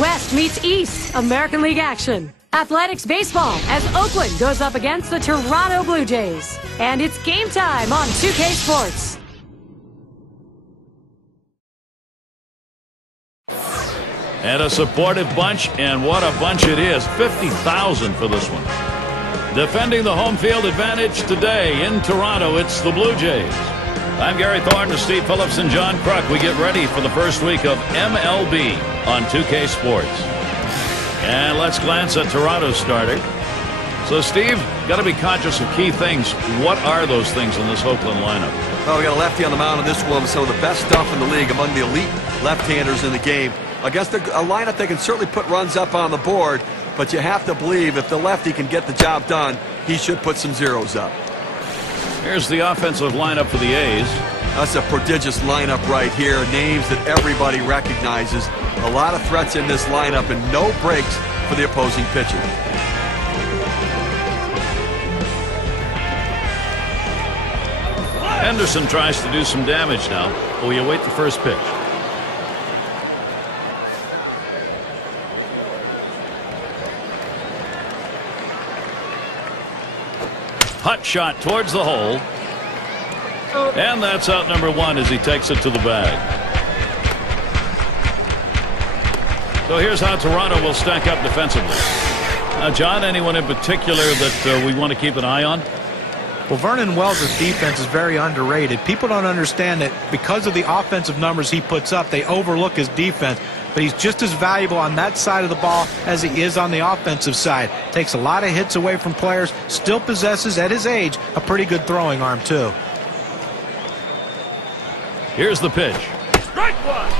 West meets East, American League action. Athletics baseball as Oakland goes up against the Toronto Blue Jays. And it's game time on 2K Sports. And a supportive bunch, and what a bunch it is. 50,000 for this one. Defending the home field advantage today in Toronto, it's the Blue Jays. I'm Gary Thorne with Steve Phillips and John Kruk. We get ready for the first week of MLB on 2K Sports. And let's glance at Toronto's starter. So, Steve, got to be conscious of key things. What are those things in this Oakland lineup? Well, we got a lefty on the mound in this one with some of the best stuff in the league, among the elite left-handers in the game. Against a lineup that can certainly put runs up on the board, but you have to believe if the lefty can get the job done, he should put some zeros up. Here's the offensive lineup for the A's. That's a prodigious lineup right here. Names that everybody recognizes. A lot of threats in this lineup and no breaks for the opposing pitcher. Henderson tries to do some damage now, but we await the first pitch. Hot shot towards the hole. And that's out number one as he takes it to the bag. So here's how Toronto will stack up defensively. Now, John, anyone in particular that we want to keep an eye on? Well, Vernon Wells' defense is very underrated. People don't understand that because of the offensive numbers he puts up, they overlook his defense. But he's just as valuable on that side of the ball as he is on the offensive side. Takes a lot of hits away from players. Still possesses, at his age, a pretty good throwing arm, too. Here's the pitch. Strike one.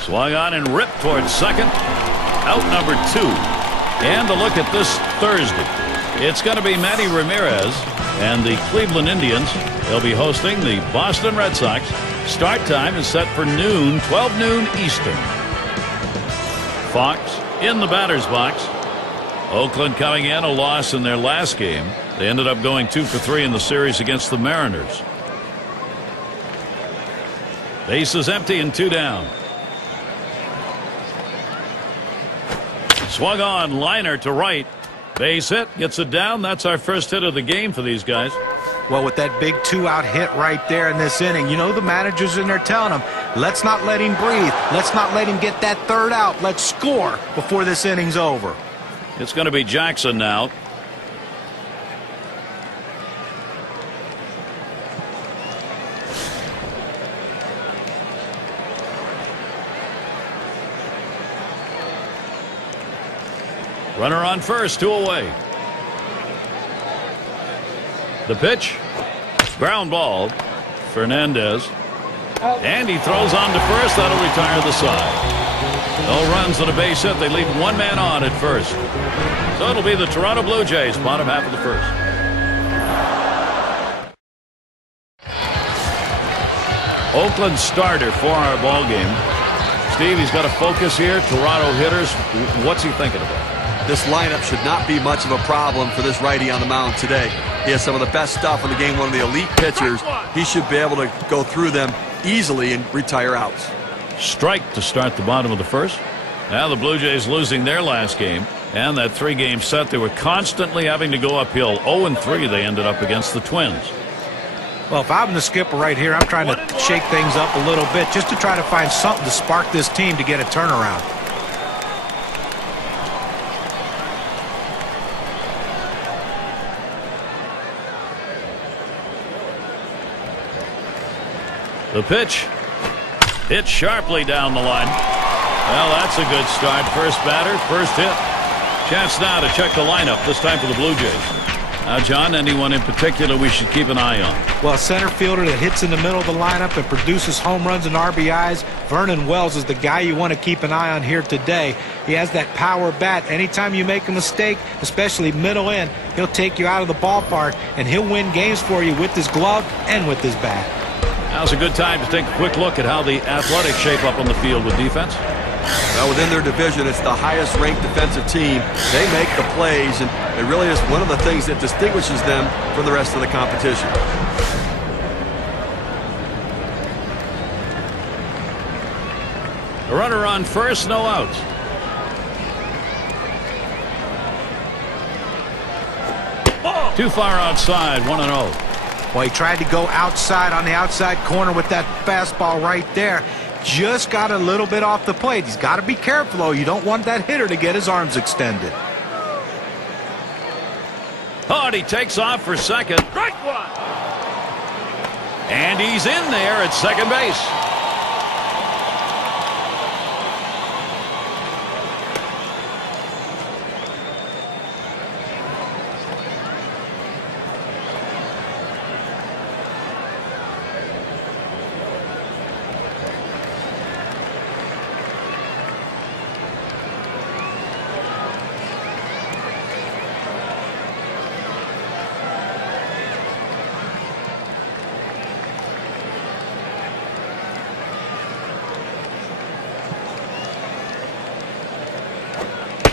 Swung on and ripped towards second. Out number two. And a look at this Thursday. It's going to be Manny Ramirez and the Cleveland Indians. They'll be hosting the Boston Red Sox. Start time is set for noon, 12 noon Eastern. Fox in the batter's box. Oakland coming in a loss in their last game. They ended up going 2 for 3 in the series against the Mariners. Base is empty and 2 down. Swung on, liner to right. Base hit, gets it down. That's our first hit of the game for these guys. Well, with that big 2-out hit right there in this inning, you know the manager's in there telling him, let's not let him breathe. Let's not let him get that third out. Let's score before this inning's over. It's going to be Jackson now. Runner on first, 2 away. The pitch. Ground ball. Fernandez. And he throws on to first. That'll retire the side. No runs and a base hit. They leave one man on at first. So it'll be the Toronto Blue Jays, bottom half of the first. Oakland starter for our ball game. Steve, he's got to focus here. Toronto hitters. What's he thinking about? This lineup should not be much of a problem for this righty on the mound today. He has some of the best stuff in the game, one of the elite pitchers. He should be able to go through them easily and retire outs. Strike to start the bottom of the first. Now the Blue Jays losing their last game. And that 3-game set, they were constantly having to go uphill. 0-3 they ended up against the Twins. Well, if I'm the skipper right here, I'm trying to shake things up a little bit just to try to find something to spark this team to get a turnaround. The pitch hit sharply down the line. Well, that's a good start. First batter, first hit. Chance now to check the lineup, this time for the Blue Jays. Now, John, anyone in particular we should keep an eye on? Well, a center fielder that hits in the middle of the lineup and produces home runs and RBIs. Vernon Wells is the guy you want to keep an eye on here today. He has that power bat. Anytime you make a mistake, especially middle in, he'll take you out of the ballpark, and he'll win games for you with his glove and with his bat. Now's a good time to take a quick look at how the Athletics shape up on the field with defense. Well, within their division, it's the highest-ranked defensive team. They make the plays, and it really is one of the things that distinguishes them from the rest of the competition. A runner on first, no outs. Too far outside, 1-0. Well, he tried to go outside on the outside corner with that fastball right there. Just got a little bit off the plate. He's got to be careful, though. You don't want that hitter to get his arms extended. Oh, and he takes off for second. Strike one. And he's in there at second base.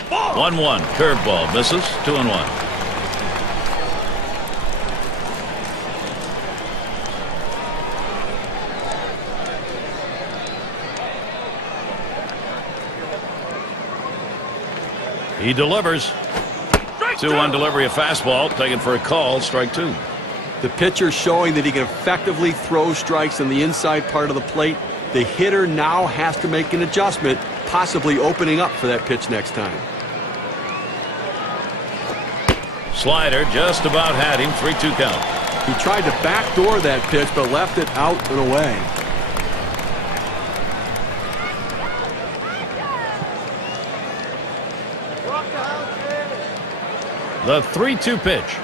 Ball. 1-1. Curveball misses. 2-1. He delivers. 2-1 delivery of fastball. Taken for a call. Strike two. The pitcher showing that he can effectively throw strikes on the inside part of the plate. The hitter now has to make an adjustment, possibly opening up for that pitch next time. Slider just about had him. 3-2 count. He tried to backdoor that pitch, but left it out and away. The 3-2 pitch.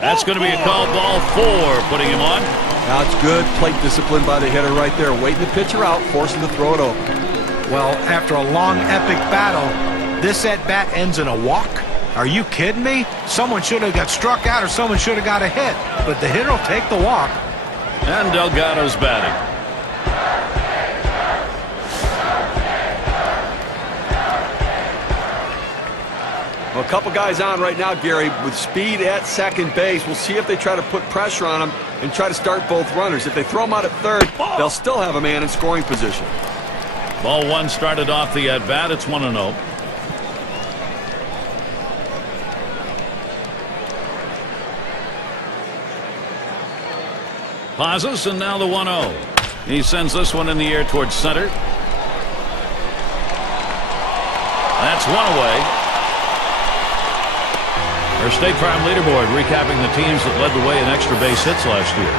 That's going to be a called ball 4, putting him on. That's good plate discipline by the hitter right there, waiting the pitcher out, forcing to throw it open. Well, after a long, epic battle, this at-bat ends in a walk. Are you kidding me? Someone should have got struck out or someone should have got a hit. But the hitter will take the walk. And Delgado's batting. Well, a couple guys on right now, Gary, with speed at second base. We'll see if they try to put pressure on him and try to start both runners. If they throw him out at third, they'll still have a man in scoring position. Ball one started off the at-bat. It's 1-0. Pauses, and now the 1-0. He sends this one in the air towards center. That's one away. Our State Farm leaderboard recapping the teams that led the way in extra base hits last year.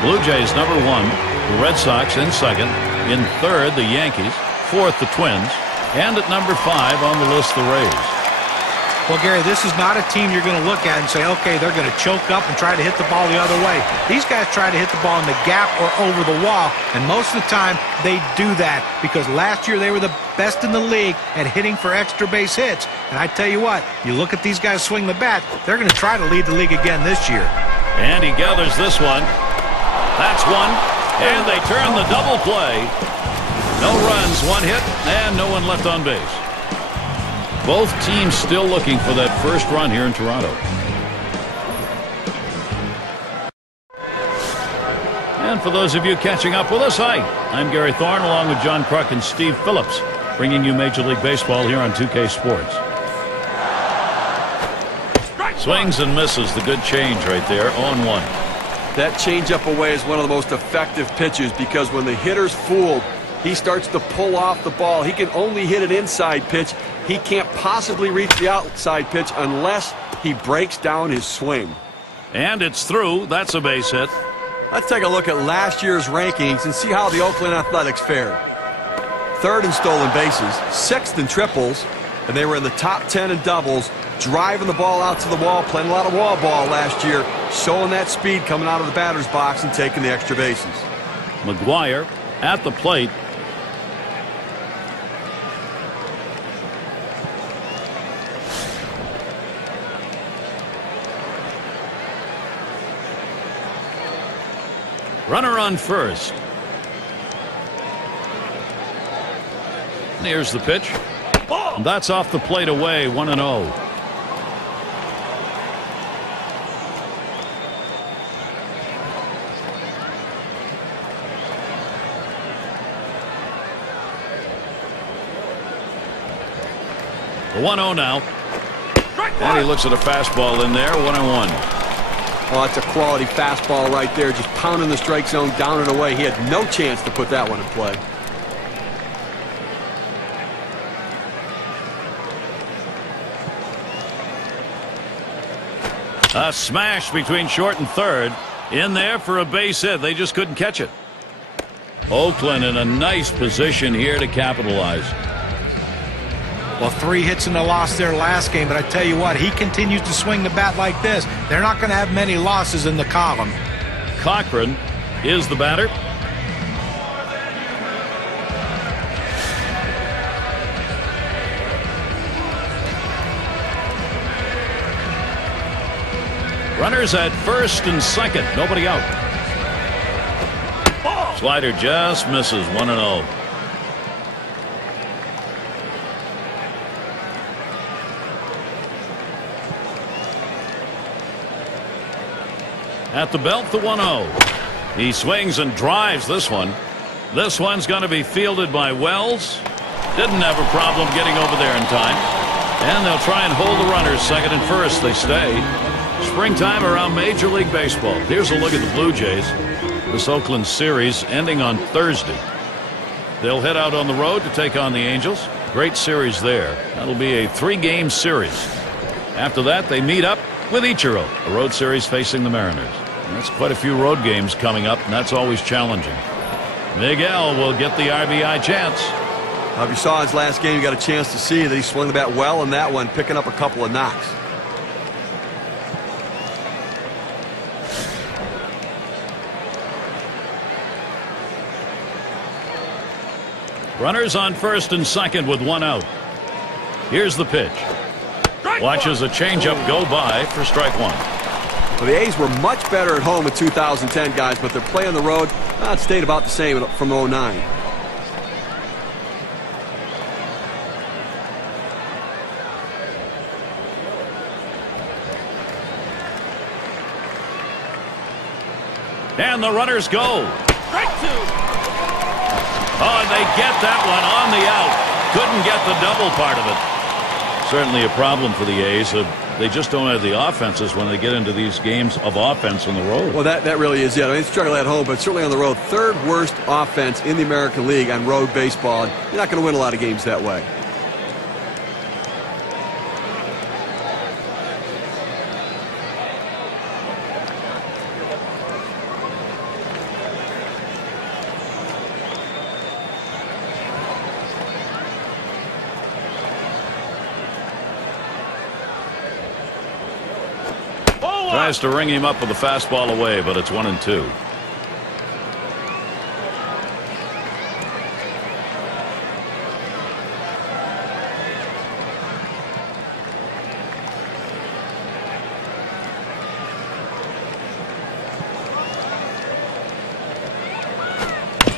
Blue Jays #1, the Red Sox in second, in third the Yankees, fourth the Twins, and at #5 on the list the Rays. Well, Gary, this is not a team you're going to look at and say, okay, they're going to choke up and try to hit the ball the other way. These guys try to hit the ball in the gap or over the wall, and most of the time they do that because last year they were the best in the league at hitting for extra base hits. And I tell you what, you look at these guys swing the bat, they're going to try to lead the league again this year. And he gathers this one. That's one, and they turn the double play. No runs, one hit, and no one left on base. Both teams still looking for that first run here in Toronto. And for those of you catching up with us, hi, I'm Gary Thorne along with John Kruk and Steve Phillips, bringing you Major League Baseball here on 2K Sports. Swings and misses, the good change right there, 0-1. That changeup away is one of the most effective pitches because when the hitter's fooled, he starts to pull off the ball. He can only hit an inside pitch. He can't possibly reach the outside pitch unless he breaks down his swing. And it's through. That's a base hit. Let's take a look at last year's rankings and see how the Oakland Athletics fared. Third in stolen bases, sixth in triples, and they were in the top 10 in doubles, driving the ball out to the wall, playing a lot of wall ball last year, showing that speed coming out of the batter's box and taking the extra bases. McGuire at the plate. Runner on first. Here's the pitch. And that's off the plate away, 1-0. The 1-0 now. And he looks at a fastball in there, 1-1. Oh, that's a quality fastball right there, just pounding the strike zone down and away. He had no chance to put that one in play. A smash between short and third. In there for a base hit. They just couldn't catch it. Oakland in a nice position here to capitalize. Well, 3 hits in the loss there last game, but I tell you what, he continues to swing the bat like this. They're not going to have many losses in the column. Cochran is the batter. Runners at first and second, nobody out. Slider just misses, 1-0. At the belt, the 1-0. He swings and drives this one. This one's going to be fielded by Wells. Didn't have a problem getting over there in time. And they'll try and hold the runners second and first. They stay. Springtime around Major League Baseball. Here's a look at the Blue Jays. This Oakland series ending on Thursday. They'll head out on the road to take on the Angels. Great series there. That'll be a 3-game series. After that, they meet up with Ichiro, a road series facing the Mariners. And that's quite a few road games coming up, and that's always challenging. Miguel will get the RBI chance. If you saw his last game, you got a chance to see that he swung the bat well in that one, picking up a couple of knocks. Runners on first and second with 1 out. Here's the pitch. Watches a changeup go by for strike 1. Well, the A's were much better at home in 2010, guys, but their play on the road it stayed about the same from 2009. And the runners go. Strike 2. Oh, and they get that one on the out. Couldn't get the double part of it. Certainly a problem for the A's. They just don't have the offenses when they get into these games of offense on the road. Well, that really is it. I mean, they struggle at home, but certainly on the road. 3rd worst offense in the American League on road baseball. And you're not going to win a lot of games that way. Tries to ring him up with a fastball away, but it's 1-2.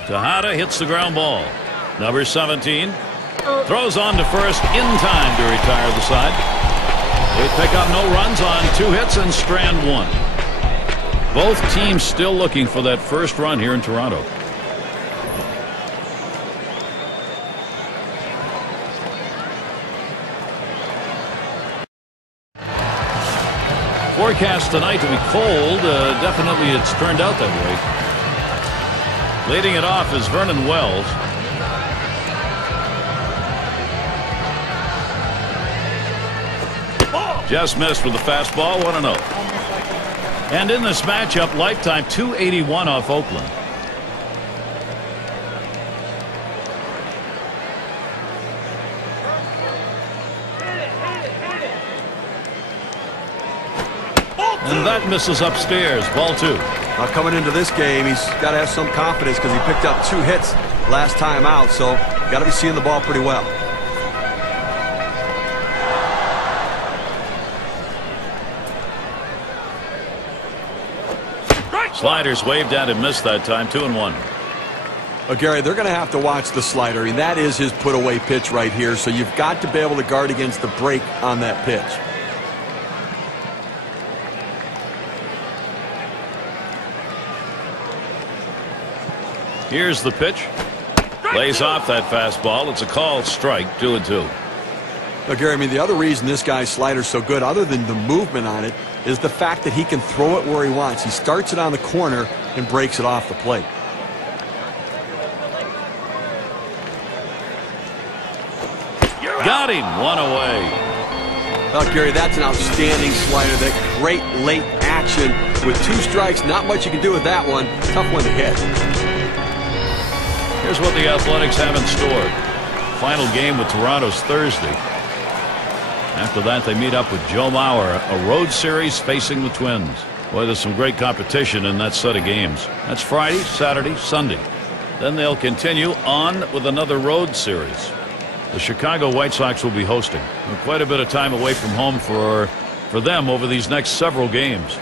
Tejada hits the ground ball. Number 17 throws on to first in time to retire the side. They pick up no runs on 2 hits and strand 1. Both teams still looking for that first run here in Toronto. Forecast tonight to be cold. Definitely it's turned out that way. Leading it off is Vernon Wells. Just missed with the fastball, 1-0. And in this matchup, lifetime 281 off Oakland. And that misses upstairs, ball 2. Now coming into this game, he's got to have some confidence because he picked up 2 hits last time out, so got to be seeing the ball pretty well. Sliders waved at and missed that time, 2-1. Gary, they're going to have to watch the slider. I mean, that is his put-away pitch right here, so you've got to be able to guard against the break on that pitch. Here's the pitch. Lays off that fastball. It's a called strike, 2-2. Now, Gary, I mean, the other reason this guy's slider's so good, other than the movement on it, is the fact that he can throw it where he wants. He starts it on the corner and breaks it off the plate. Got him, one away. Well, Gary, that's an outstanding slider. That great late action with 2 strikes. Not much you can do with that one. Tough one to hit. Here's what the Athletics have in store. Final game with Toronto's Thursday. After that, they meet up with Joe Mauer, a road series facing the Twins. Boy, there's some great competition in that set of games. That's Friday, Saturday, Sunday. Then they'll continue on with another road series. The Chicago White Sox will be hosting. Quite a bit of time away from home for them over these next several games.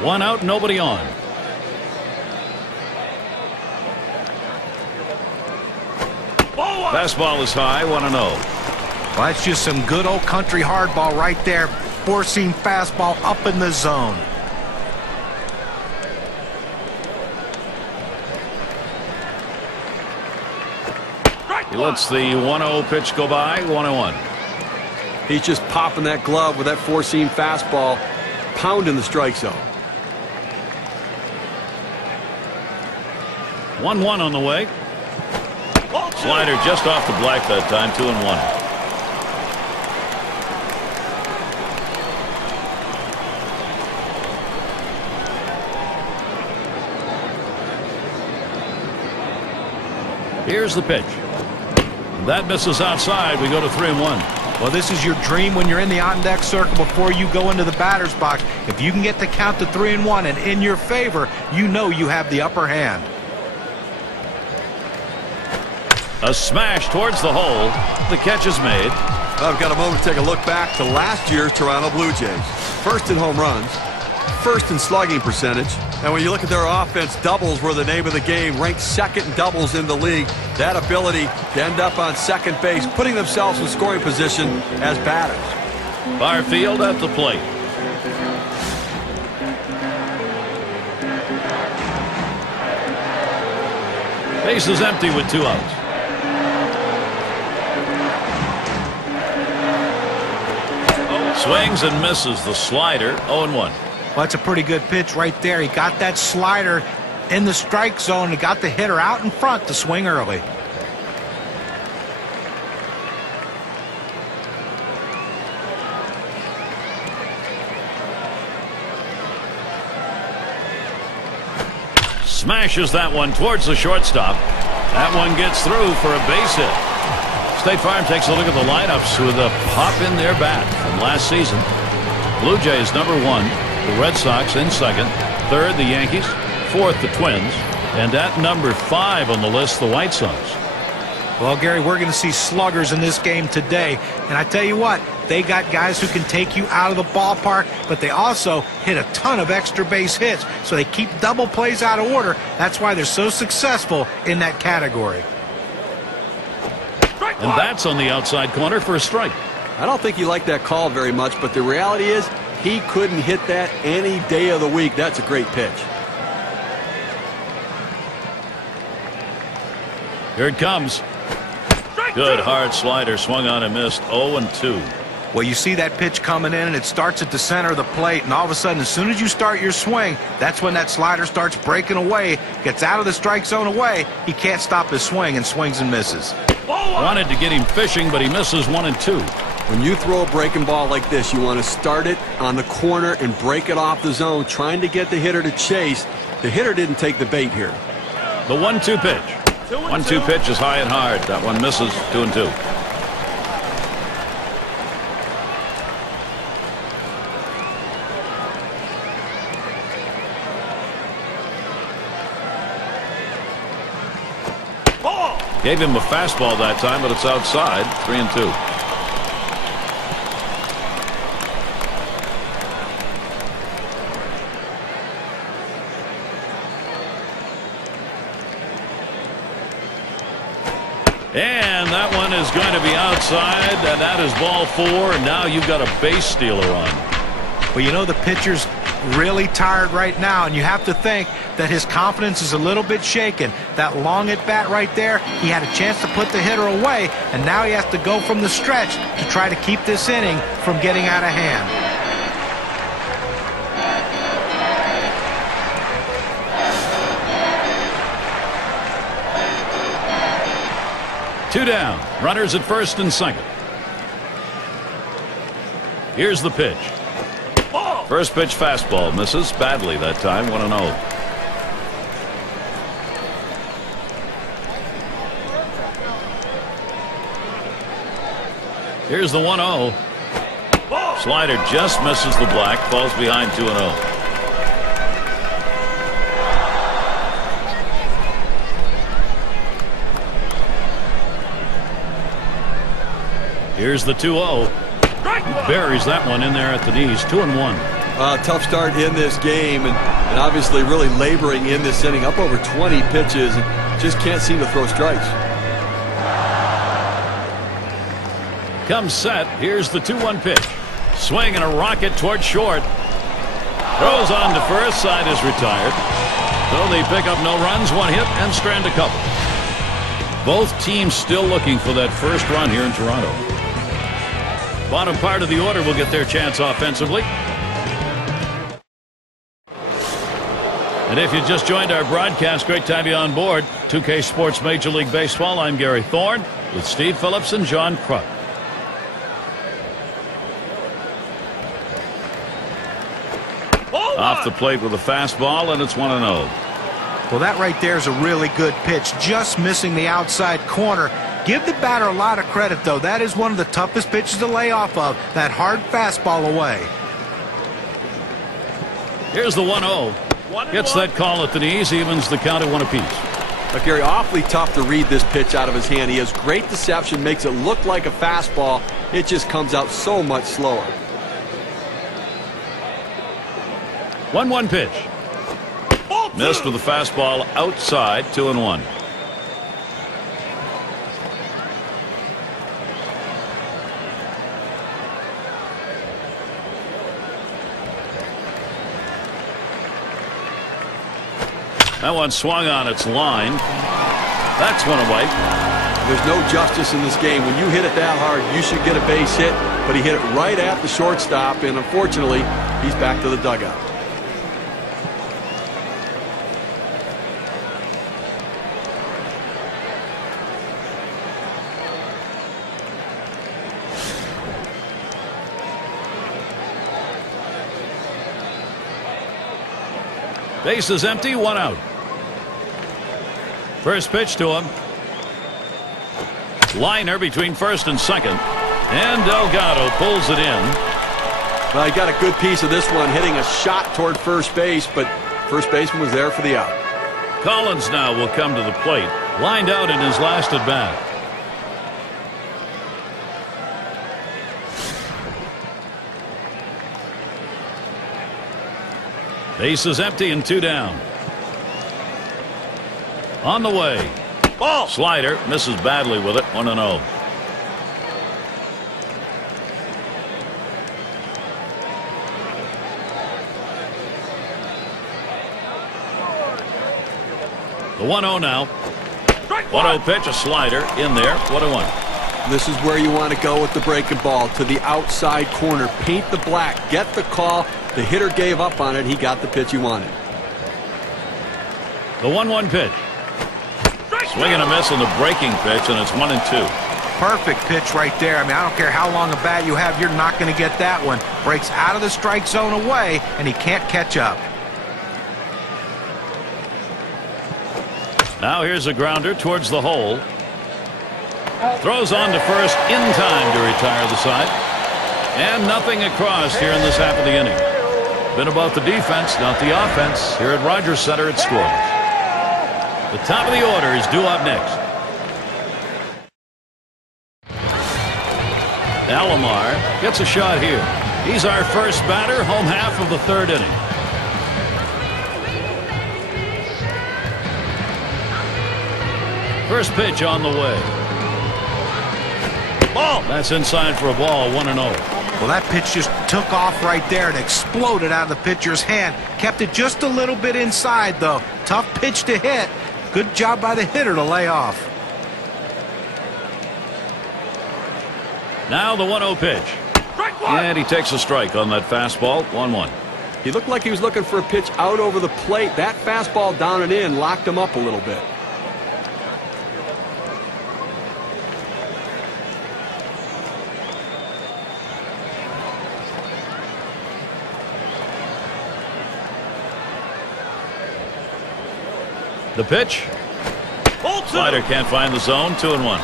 1 out, nobody on. Fastball is high, 1-0. Well, that's just some good old country hardball right there. Four-seam fastball up in the zone. He lets the 1-0 pitch go by, 1-1. He's just popping that glove with that four-seam fastball, pounding the strike zone. 1-1 on the way. Slider just off the black that time, 2-1. Here's the pitch. That misses outside. We go to 3-1. Well, this is your dream when you're in the on-deck circle before you go into the batter's box. If you can get the count to 3-1 and in your favor, you know you have the upper hand. A smash towards the hole. The catch is made. I've got a moment to take a look back to last year's Toronto Blue Jays. First in home runs, first in slugging percentage, and when you look at their offense, doubles were the name of the game, ranked second in doubles in the league. That ability to end up on second base, putting themselves in scoring position as batters. Barfield at the plate. Base is empty with 2 outs. Swings and misses the slider, 0-1. Well, that's a pretty good pitch right there. He got that slider in the strike zone and got the hitter out in front to swing early. Smashes that one towards the shortstop. That one gets through for a base hit. State Farm takes a look at the lineups with a pop in their bat from last season. Blue Jays #1, the Red Sox in second, third the Yankees, fourth the Twins, and at #5 on the list the White Sox. Well, Gary, we're going to see sluggers in this game today, and I tell you what, they got guys who can take you out of the ballpark, but they also hit a ton of extra base hits, so they keep double plays out of order. That's why they're so successful in that category. And that's on the outside corner for a strike. I don't think he liked that call very much, but the reality is he couldn't hit that any day of the week. That's a great pitch. Here it comes. Good hard slider, swung on and missed, 0-2. Well, you see that pitch coming in, and it starts at the center of the plate, and all of a sudden, as soon as you start your swing, that's when that slider starts breaking away, gets out of the strike zone away. He can't stop his swing and swings and misses. Wanted to get him fishing, but he misses 1 and 2. When you throw a breaking ball like this, you want to start it on the corner and break it off the zone, trying to get the hitter to chase. The hitter didn't take the bait here. The 1-2 pitch. 1-2 pitch is high and hard. That one misses, 2-2. Gave him a fastball that time, but it's outside, 3-2. And that one is going to be outside, and that is ball 4, and now you've got a base stealer on. Well, you know, the pitcher's really tired right now, and you have to think that his confidence is a little bit shaken. That long at bat right there, he had a chance to put the hitter away, and now he has to go from the stretch to try to keep this inning from getting out of hand. Two down. Runners at first and second. Here's the pitch. First pitch fastball misses badly that time. 1-0. Here's the 1-0. Slider just misses the black. Falls behind 2-0. Here's the 2-0. Buries that one in there at the knees. 2-1. Tough start in this game, and obviously really laboring in this inning. Up over 20 pitches, and just can't seem to throw strikes. Comes set. Here's the 2-1 pitch. Swing and a rocket toward short. Throws on to first. Side is retired. So they pick up no runs, 1 hit, and strand a couple. Both teams still looking for that first run here in Toronto. Bottom part of the order will get their chance offensively. And if you just joined our broadcast, great to have you on board. 2K Sports Major League Baseball. I'm Gary Thorne with Steve Phillips and John Kruk. Off the plate with a fastball, and it's 1-0. Well, that right there is a really good pitch, just missing the outside corner. Give the batter a lot of credit, though. That is one of the toughest pitches to lay off of, that hard fastball away. Here's the 1-0. Gets that call at the knees, evens the count at 1 apiece. But Gary, awfully tough to read this pitch out of his hand. He has great deception, makes it look like a fastball. It just comes out so much slower. 1-1 pitch. Missed with a fastball outside. 2-1. That one swung on its line. That's one away. There's no justice in this game. When you hit it that hard, you should get a base hit, but he hit it right at the shortstop, and unfortunately, he's back to the dugout. Base is empty, 1 out. First pitch to him. Liner between first and second. And Delgado pulls it in. Well, he got a good piece of this one, hitting a shot toward first base, but first baseman was there for the out. Collins now will come to the plate. Lined out in his last at bat. Base is empty and 2 down. On the way. Ball. Slider misses badly with it. 1-0. The 1-0 now. 1-0 pitch, a slider in there. 1-1. This is where you want to go with the breaking ball, to the outside corner. Paint the black. Get the call. The hitter gave up on it. He got the pitch he wanted. The 1-1 pitch. Swing and a miss on the breaking pitch, and it's 1-2. Perfect pitch right there. I mean, I don't care how long a bat you have, you're not going to get that one. Breaks out of the strike zone away, and he can't catch up. Now here's a grounder towards the hole. Throws on to first in time to retire the side. And nothing across here in this half of the inning. Been about the defense, not the offense. Here at Rogers Center, it's scoreless. The top of the order is due up next. Alomar gets a shot here. He's our first batter, home half of the 3rd inning. First pitch on the way. Ball. That's inside for a ball, 1-0. Well, that pitch just took off right there and exploded out of the pitcher's hand. Kept it just a little bit inside, though. Tough pitch to hit. Good job by the hitter to lay off. Now the 1-0 pitch. And he takes a strike on that fastball, 1-1. He looked like he was looking for a pitch out over the plate. That fastball down and in locked him up a little bit. The pitch. Slider can't find the zone, 2-1.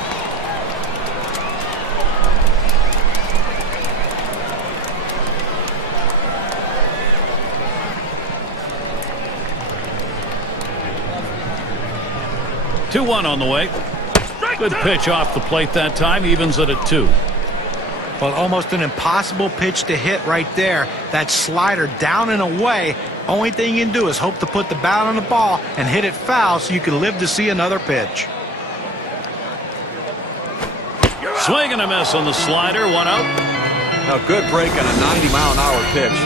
Two-1 on the way. Good pitch off the plate that time. Evens it at 2. Well, almost an impossible pitch to hit right there. That slider down and away. Only thing you can do is hope to put the bat on the ball and hit it foul so you can live to see another pitch. Swing and a miss on the slider. 1 out. A good break on a 90-mile-an-hour pitch.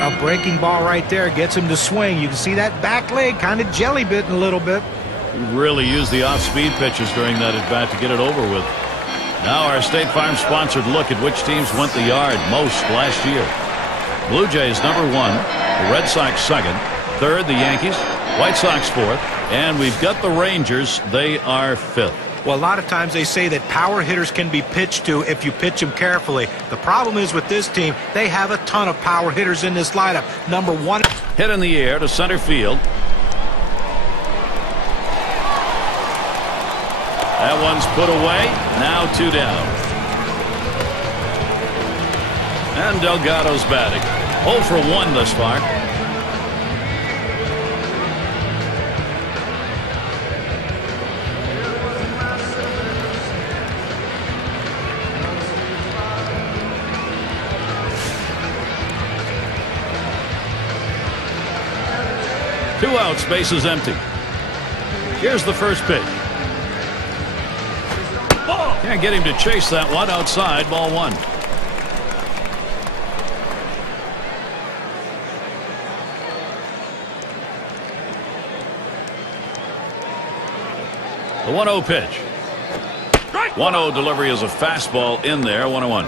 A breaking ball right there gets him to swing. You can see that back leg kind of jelly bitten a little bit. Really used the off-speed pitches during that at-bat to get it over with. Now our State Farm sponsored look at which teams went the yard most last year. Blue Jays #1, the Red Sox 2nd, 3rd the Yankees, White Sox 4th, and we've got the Rangers. They are 5th. Well, a lot of times they say that power hitters can be pitched to if you pitch them carefully. The problem is with this team, they have a ton of power hitters in this lineup. #1. Hit in the air to center field. That one's put away. Now 2 down. And Delgado's batting. 0 for 1 thus far. Two outs, bases empty. Here's the first pitch. Can't get him to chase that one outside. Ball 1. The 1-0 pitch. 1-0 delivery is a fastball in there. 1-1.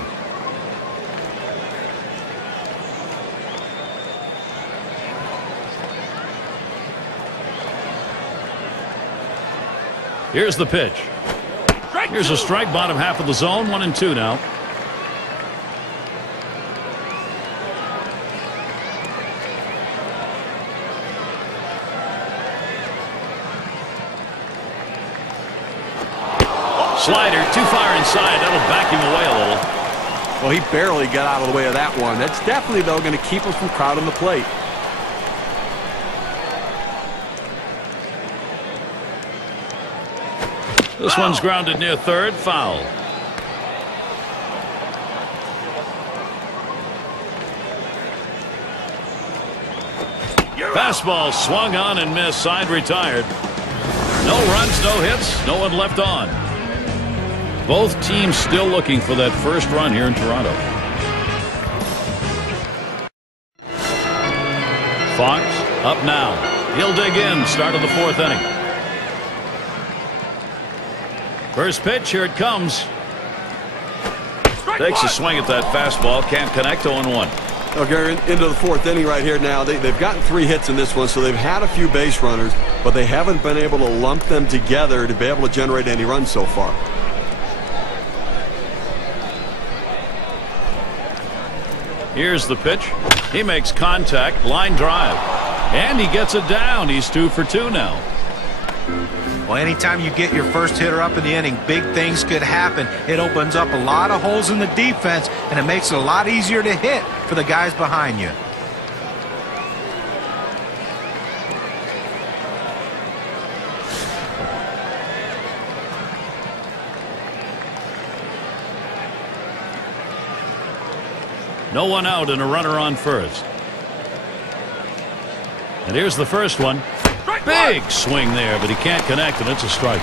Here's the pitch. Here's a strike, bottom half of the zone. 1-2 now. Slider too far inside. That'll back him away a little. Well, he barely got out of the way of that one. That's definitely, though, going to keep him from crowding the plate. This one's grounded near third. Foul. Fastball swung on and missed. Side retired. No runs, no hits, no one left on. Both teams still looking for that first run here in Toronto. Fox up now. He'll dig in. Start of the 4th inning. First pitch, here it comes. Takes a swing at that fastball. Can't connect. 0-1. Oh, Gary, into the 4th inning right here now. They've gotten 3 hits in this one, so they've had a few base runners, but they haven't been able to lump them together to be able to generate any runs so far. Here's the pitch. He makes contact. Line drive. And he gets it down. He's 2 for 2 now. Well, anytime you get your first hitter up in the inning, big things could happen. It opens up a lot of holes in the defense, and it makes it a lot easier to hit for the guys behind you. No one out and a runner on first. And here's the first one. Big swing there, but he can't connect, and it's a strike.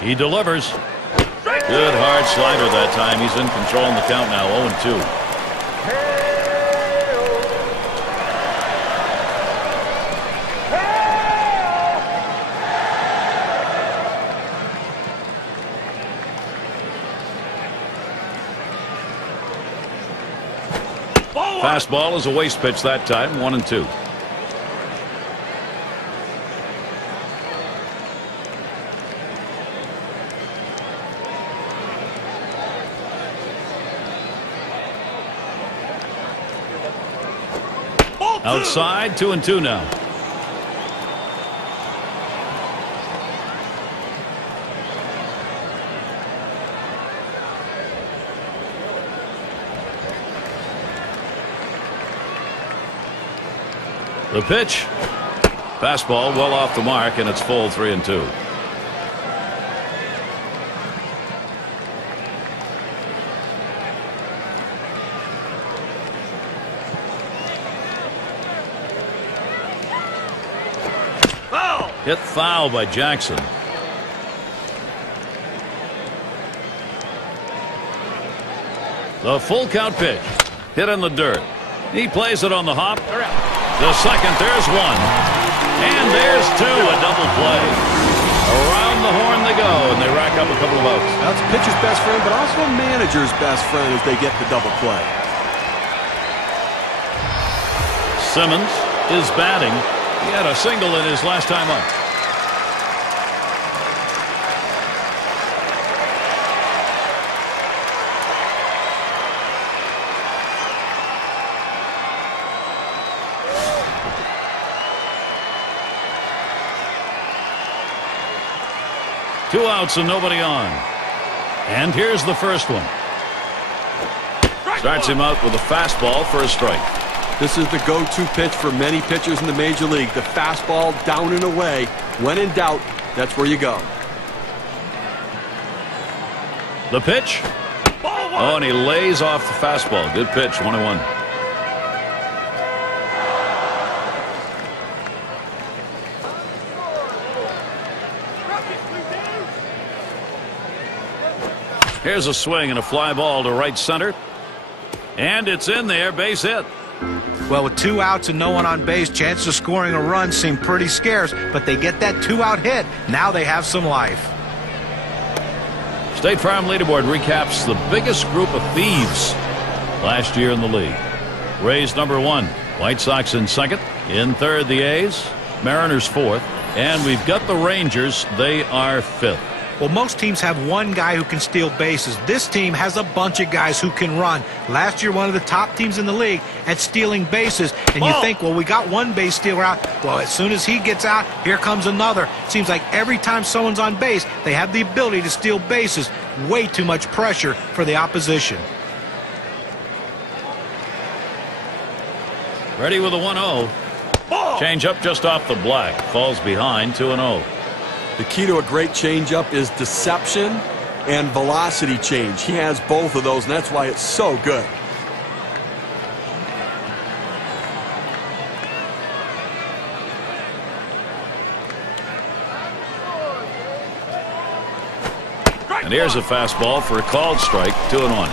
He delivers. Good hard slider that time. He's in control in the count now. 0-2. Fastball is a waste pitch that time. 1-2. Outside, 2-2 now. The pitch. Fastball well off the mark, and it's full. 3-2. Hit foul by Jackson. The full count pitch. Hit in the dirt. He plays it on the hop. The second, there's one. And there's two. A double play. Around the horn they go, and they rack up a couple of outs. That's pitcher's best friend, but also a manager's best friend as they get the double play. Simmons is batting. He had a single in his last time up. Two outs and nobody on. And here's the first one. Starts him out with a fastball for a strike. This is the go-to pitch for many pitchers in the major league. The fastball down and away. When in doubt, that's where you go. The pitch. Oh, and he lays off the fastball. Good pitch. 1-1. Here's a swing and a fly ball to right center. And it's in there. Base hit. Well, with two outs and no one on base, chances of scoring a run seem pretty scarce, but they get that two-out hit. Now they have some life. State Farm leaderboard recaps the biggest group of thieves last year in the league. Rays number 1, White Sox in second, in third the A's, Mariners fourth, and we've got the Rangers. They are fifth. Well, most teams have one guy who can steal bases. This team has a bunch of guys who can run. Last year, one of the top teams in the league at stealing bases. And you think, well, we got one base stealer out. Well, as soon as he gets out, here comes another. Seems like every time someone's on base, they have the ability to steal bases. Way too much pressure for the opposition. Ready with a 1-0. Change up just off the black. Falls behind. 2-0. The key to a great changeup is deception and velocity change. He has both of those, and that's why it's so good. And here's a fastball for a called strike. 2-1.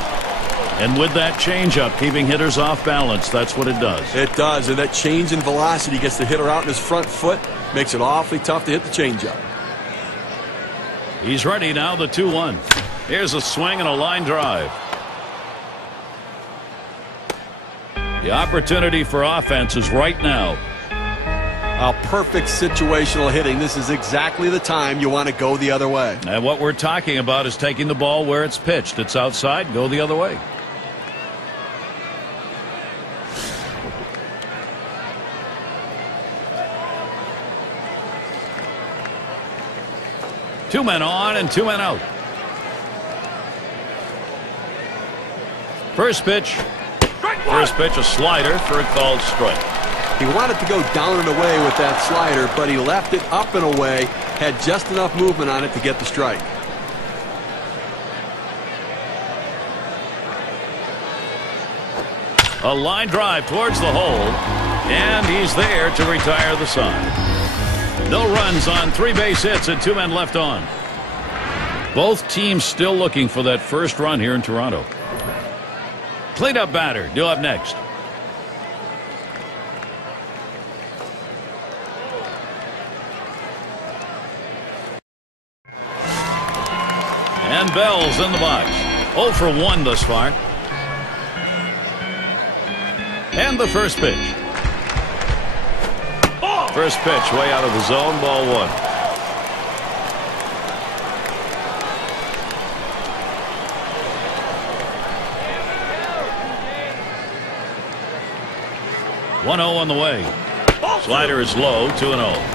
And with that changeup, keeping hitters off balance, that's what it does. It does, and that change in velocity gets the hitter out in his front foot, makes it awfully tough to hit the changeup. He's ready now, the 2-1. Here's a swing and a line drive. The opportunity for offense is right now. A perfect situational hitting. This is exactly the time you want to go the other way. And what we're talking about is taking the ball where it's pitched. It's outside, go the other way. Two men on and two men out. First pitch. First pitch, a slider for a called strike. He wanted to go down and away with that slider, but he left it up and away, had just enough movement on it to get the strike. A line drive towards the hole, and he's there to retire the side. No runs on 3 base hits and 2 men left on. Both teams still looking for that first run here in Toronto. Cleanup batter due up next. And Bell's in the box. 0 for 1 thus far. And the first pitch. First pitch way out of the zone, ball 1. One 0 on the way. Slider is low, 2-0.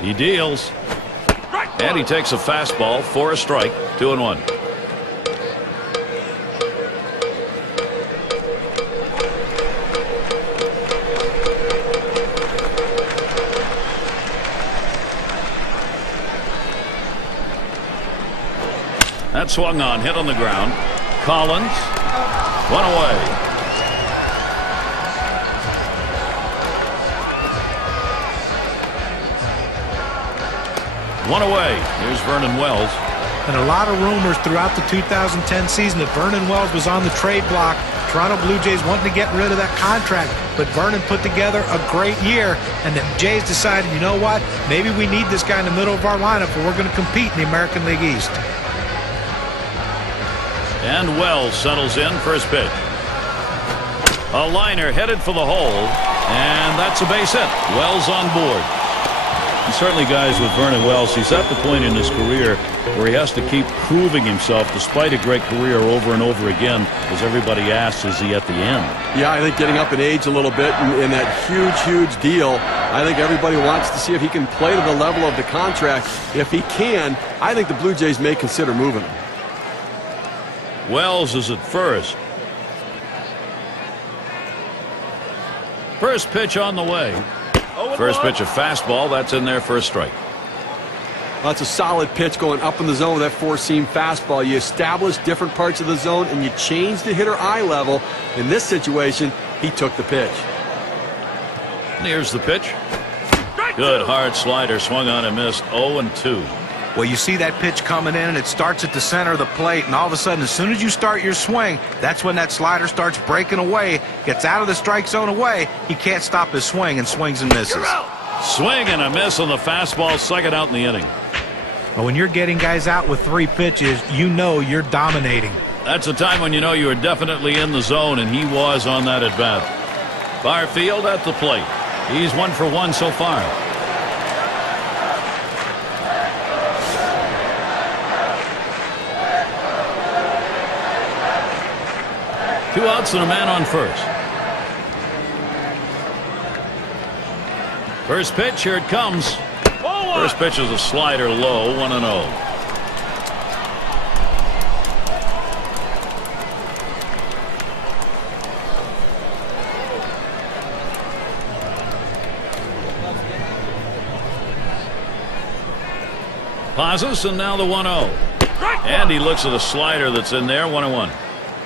He deals. And he takes a fastball for a strike. 2-1. That swung on, hit on the ground. Collins, 1 away. One away. Here's Vernon Wells. And a lot of rumors throughout the 2010 season that Vernon Wells was on the trade block. Toronto Blue Jays wanting to get rid of that contract, but Vernon put together a great year, and the Jays decided, you know what, maybe we need this guy in the middle of our lineup if we're going to compete in the American League East. And Wells settles in for his pitch. A liner headed for the hole, and that's a base hit. Wells on board. And certainly, guys, with Vernon Wells, he's at the point in his career where he has to keep proving himself despite a great career over and over again, as everybody asks, is he at the end? Yeah, I think getting up in age a little bit in that huge deal, I think everybody wants to see if he can play to the level of the contract. If he can, I think the Blue Jays may consider moving him. Wells is at first. First pitch on the way. First pitch, a fastball. That's in there for a strike. That's a solid pitch going up in the zone with that four-seam fastball. You establish different parts of the zone and you change the hitter eye level. In this situation, he took the pitch. Here's the pitch. Good hard slider, swung on and missed. 0-2. Well, you see that pitch coming in, and it starts at the center of the plate, and all of a sudden, as soon as you start your swing, that's when that slider starts breaking away, gets out of the strike zone away. He can't stop his swing and swings and misses. Swing and a miss on the fastball, second out in the inning. Well, when you're getting guys out with 3 pitches, you know you're dominating. That's a time when you know you are definitely in the zone, and he was on that at bat. Barfield at the plate. He's 1 for 1 so far. Two outs and a man on first. First pitch, here it comes. First pitch is a slider low, 1-0. Pauses, and now the 1-0. And he looks at a slider that's in there, 1-1.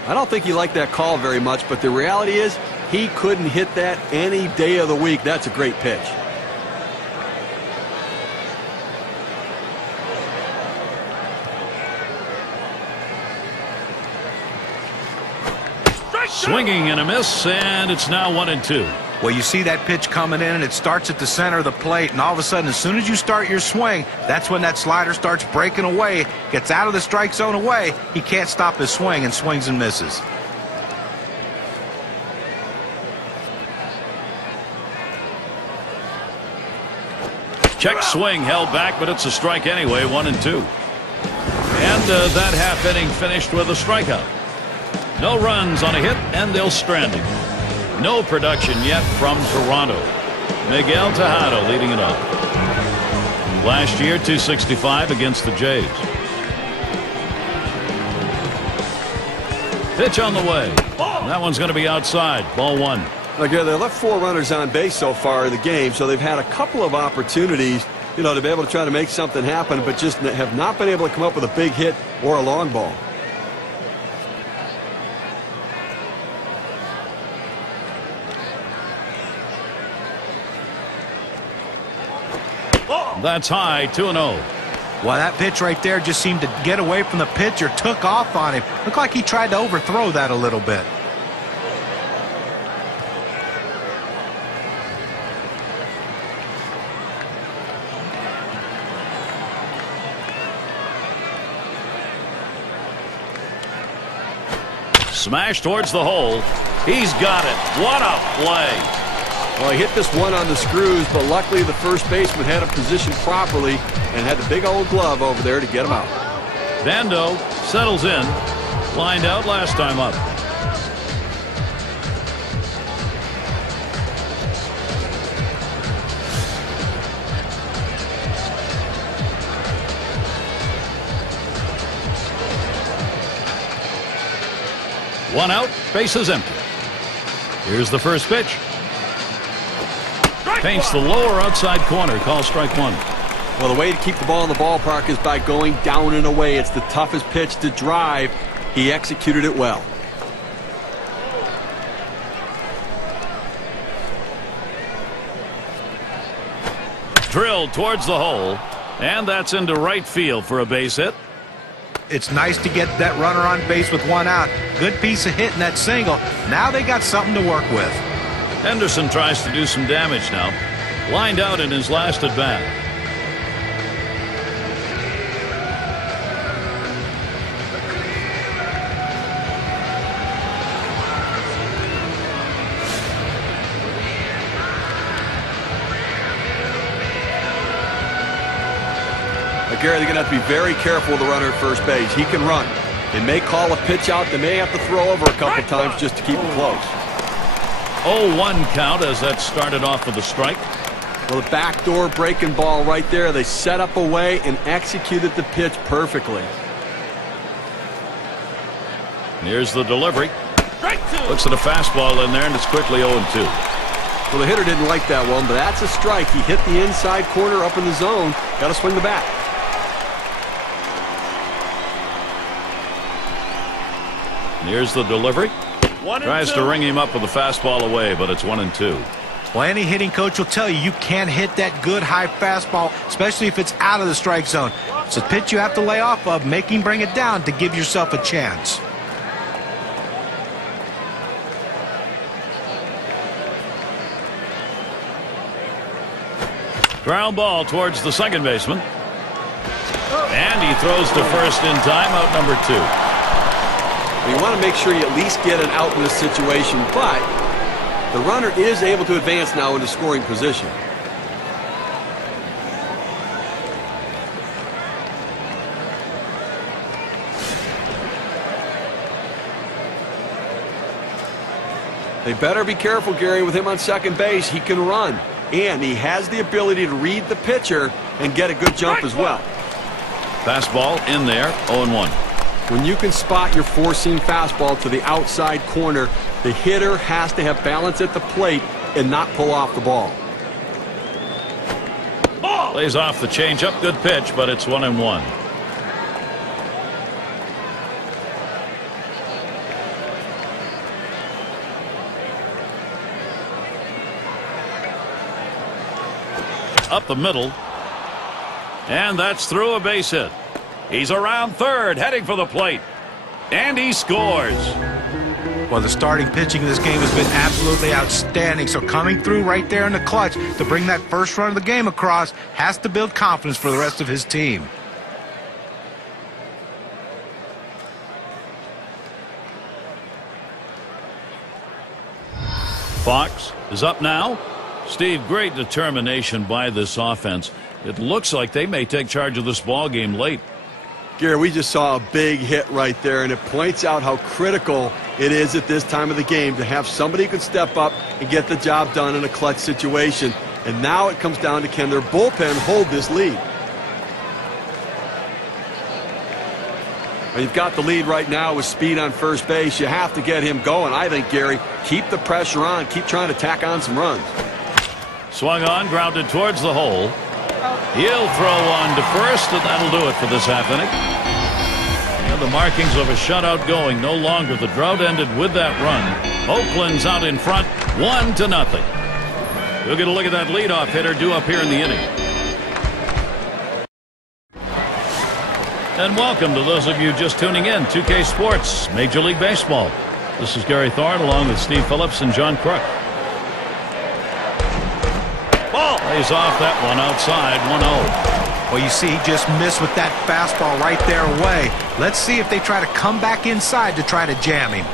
I don't think he liked that call very much, but the reality is he couldn't hit that any day of the week. That's a great pitch. Swinging and a miss, and it's now 1-2. Well, you see that pitch coming in, and it starts at the center of the plate, and all of a sudden, as soon as you start your swing, that's when that slider starts breaking away, gets out of the strike zone away. He can't stop his swing and swings and misses. Check swing held back, but it's a strike anyway, 1-2. And that half inning finished with a strikeout. No runs on a hit, and they'll strand him. No production yet from Toronto. Miguel Tejada leading it off. Last year, 265 against the Jays. Pitch on the way. That one's going to be outside. Ball 1. Again, they left 4 runners on base so far in the game, so they've had a couple of opportunities, you know, to be able to try to make something happen, but just have not been able to come up with a big hit or a long ball. That's high, 2-0. Well, that pitch right there just seemed to get away from the pitcher, took off on him. Looked like he tried to overthrow that a little bit. Smash towards the hole. He's got it. What a play. Well, he hit this one on the screws, but luckily the first baseman had him positioned properly and had the big old glove over there to get him out. Dando settles in. Lined out last time up. One out, bases empty. Here's the first pitch. Paints the lower outside corner. Call strike one. Well, the way to keep the ball in the ballpark is by going down and away. It's the toughest pitch to drive. He executed it well. Drilled towards the hole, and that's into right field for a base hit. It's nice to get that runner on base with one out. Good piece of hitting that single. Now they got something to work with. Henderson tries to do some damage now. Lined out in his last at bat. Gary, they're going to have to be very careful with the runner at first base. He can run. They may call a pitch out. They may have to throw over a couple times just to keep him close. 0-1 count as that started off with a strike. Well, the backdoor breaking ball right there. They set up away and executed the pitch perfectly. Here's the delivery. Looks at a fastball in there, and it's quickly 0-2. Well, the hitter didn't like that one, but that's a strike. He hit the inside corner up in the zone. Got to swing the bat. Here's the delivery. Tries to ring him up with a fastball away, but it's 1-2. Well, any hitting coach will tell you you can't hit that good high fastball, especially if it's out of the strike zone. It's a pitch you have to lay off of, make him bring it down to give yourself a chance. Ground ball towards the second baseman. And he throws to first in time, out number 2. You want to make sure you at least get an out in this situation, but the runner is able to advance now into scoring position. They better be careful, Gary, with him on second base. He can run, and he has the ability to read the pitcher and get a good jump as well. Fastball in there, 0-1. When you can spot your four-seam fastball to the outside corner, the hitter has to have balance at the plate and not pull off the ball. Plays off the changeup. Good pitch, but it's 1-1. Up the middle. And that's through a base hit. He's around third, heading for the plate. And he scores. Well, the starting pitching in this game has been absolutely outstanding. So coming through right there in the clutch to bring that first run of the game across has to build confidence for the rest of his team. Fox is up now. Steve, great determination by this offense. It looks like they may take charge of this ball game late. Gary, we just saw a big hit right there, and it points out how critical it is at this time of the game to have somebody who can step up and get the job done in a clutch situation. And now it comes down to, can their bullpen hold this lead? Well, you've got the lead right now with Speed on first base. You have to get him going. I think, Gary, keep the pressure on. Keep trying to tack on some runs. Swung on, grounded towards the hole. He'll throw on to first, and that'll do it for this half inning. And the markings of a shutout going no longer. The drought ended with that run. Oakland's out in front, 1-0. We'll get a look at that leadoff hitter due up here in the inning. And welcome to those of you just tuning in. 2K Sports, Major League Baseball. This is Gary Thorne along with Steve Phillips and John Crook. Ball lays off that one outside, 1-0. Well, you see, he just missed with that fastball right there away. Let's see if they try to come back inside to try to jam him.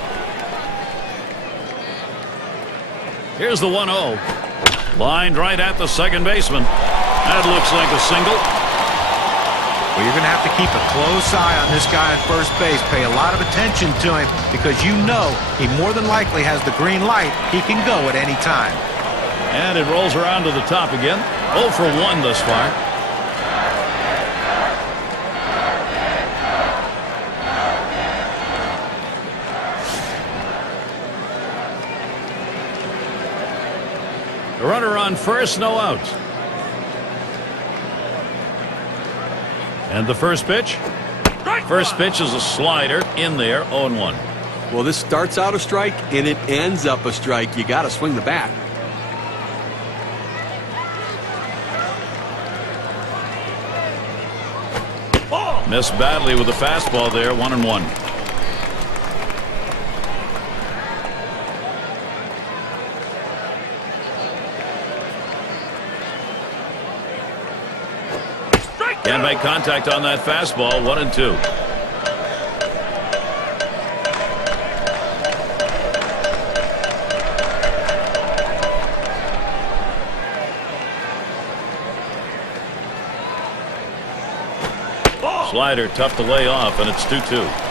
Here's the 1-0. Lined right at the second baseman. That looks like a single. Well, you're going to have to keep a close eye on this guy at first base. Pay a lot of attention to him because you know he more than likely has the green light. He can go at any time. And it rolls around to the top again. 0 for 1 thus far. A runner on first, no outs. And the first pitch? First pitch is a slider in there, 0-1. Well, this starts out a strike, and it ends up a strike. You got to swing the bat. Missed badly with the fastball there, 1-1. Can't make contact on that fastball, 1-2. Slider tough to lay off, and it's 2-2.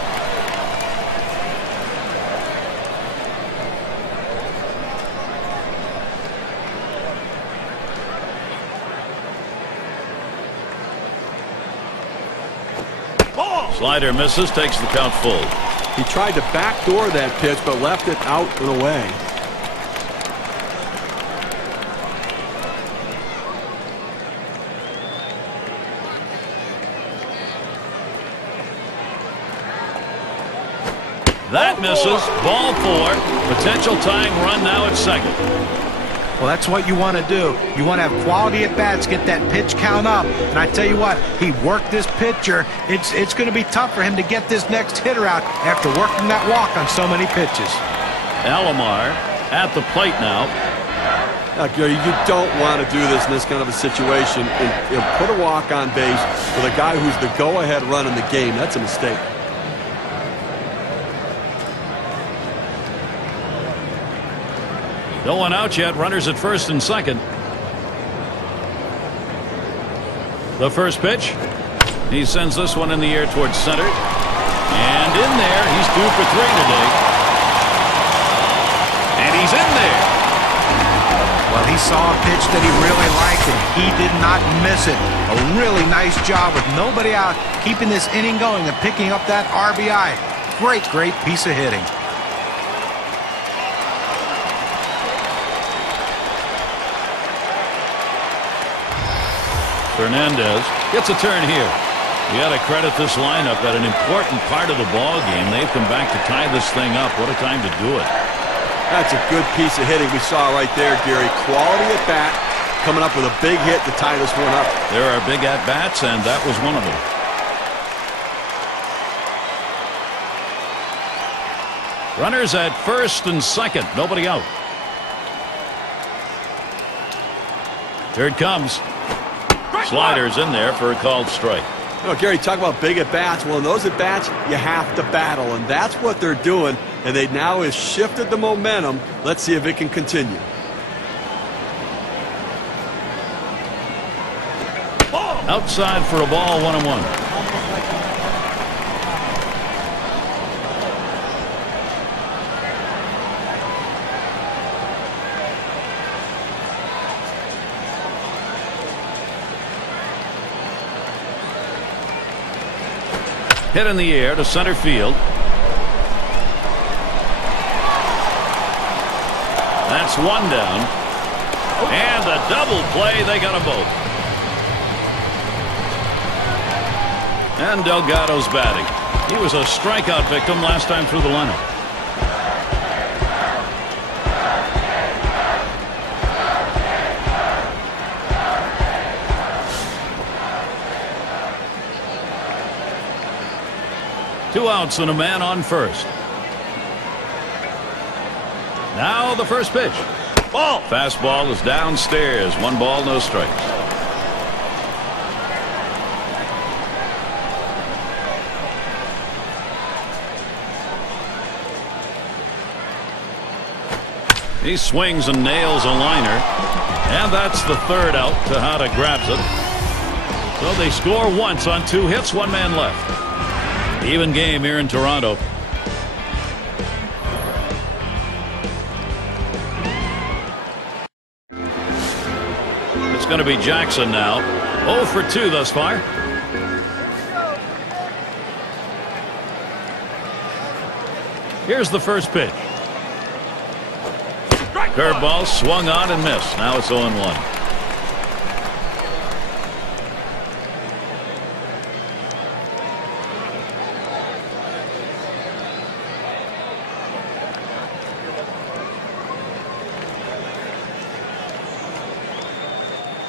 Slider misses, takes the count full. He tried to backdoor that pitch, but left it out and away. That misses. Ball 4. Potential tying run now at second. Well, that's what you want to do. You want to have quality at bats, get that pitch count up. And I tell you what, he worked this pitcher. It's going to be tough for him to get this next hitter out after working that walk on so many pitches. Alomar at the plate now. Gary, you don't want to do this in this kind of a situation. And put a walk on base with a guy who's the go-ahead run in the game. That's a mistake. No one out yet. Runners at first and second. The first pitch. He sends this one in the air towards center. And in there. He's due for 3 today. And he's in there. Well, he saw a pitch that he really liked, and he did not miss it. A really nice job with nobody out, keeping this inning going and picking up that RBI. Great piece of hitting. Fernandez gets a turn here. You got to credit this lineup at an important part of the ball game. They've come back to tie this thing up. What a time to do it. That's a good piece of hitting we saw right there, Gary. Quality at bat, coming up with a big hit to tie this one up. There are big at bats, and that was one of them. Runners at first and second. Nobody out. Here it comes. Sliders in there for a called strike. You know, Gary, talk about big at-bats. Well, in those at-bats, you have to battle, and that's what they're doing, and they now have shifted the momentum. Let's see if it can continue. Outside for a ball, 1-1. Hit in the air to center field. That's one down. And a double play. They got them both. And Delgado's batting. He was a strikeout victim last time through the lineup. 2 outs and a man on first. Now the first pitch. Ball. Fastball is downstairs. 1 ball, no strikes. He swings and nails a liner. And that's the 3rd out. Tejada grabs it. So they score once on 2 hits, 1 man left. Even game here in Toronto. It's going to be Jackson now. 0 for 2 thus far. Here's the first pitch. Curveball swung on and missed. Now it's 0-1.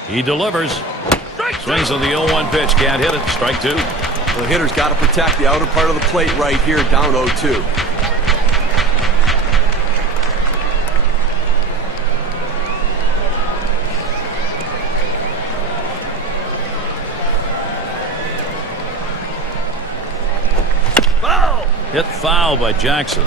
He delivers. Swings on the 0-1 pitch. Can't hit it. Strike 2. The hitter's got to protect the outer part of the plate right here, down 0-2. Hit foul by Jackson.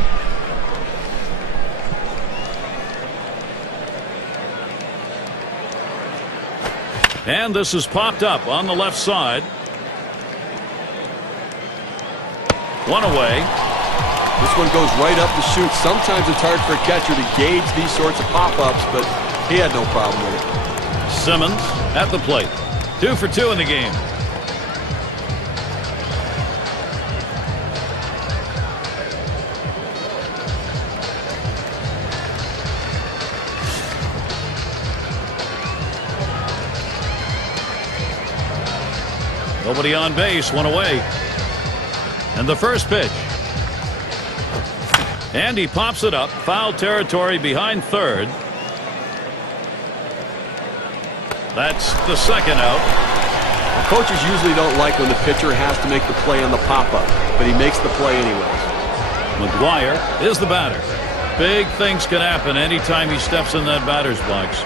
And this is popped up on the left side. 1 away. This one goes right up the chute. Sometimes it's hard for a catcher to gauge these sorts of pop-ups, but he had no problem with it. Simmons at the plate. 2 for 2 in the game. Nobody on base, 1 away. And the first pitch. And he pops it up. Foul territory behind 3rd. That's the 2nd out. Well, coaches usually don't like when the pitcher has to make the play on the pop-up, but he makes the play anyways. McGuire is the batter. Big things can happen anytime he steps in that batter's box.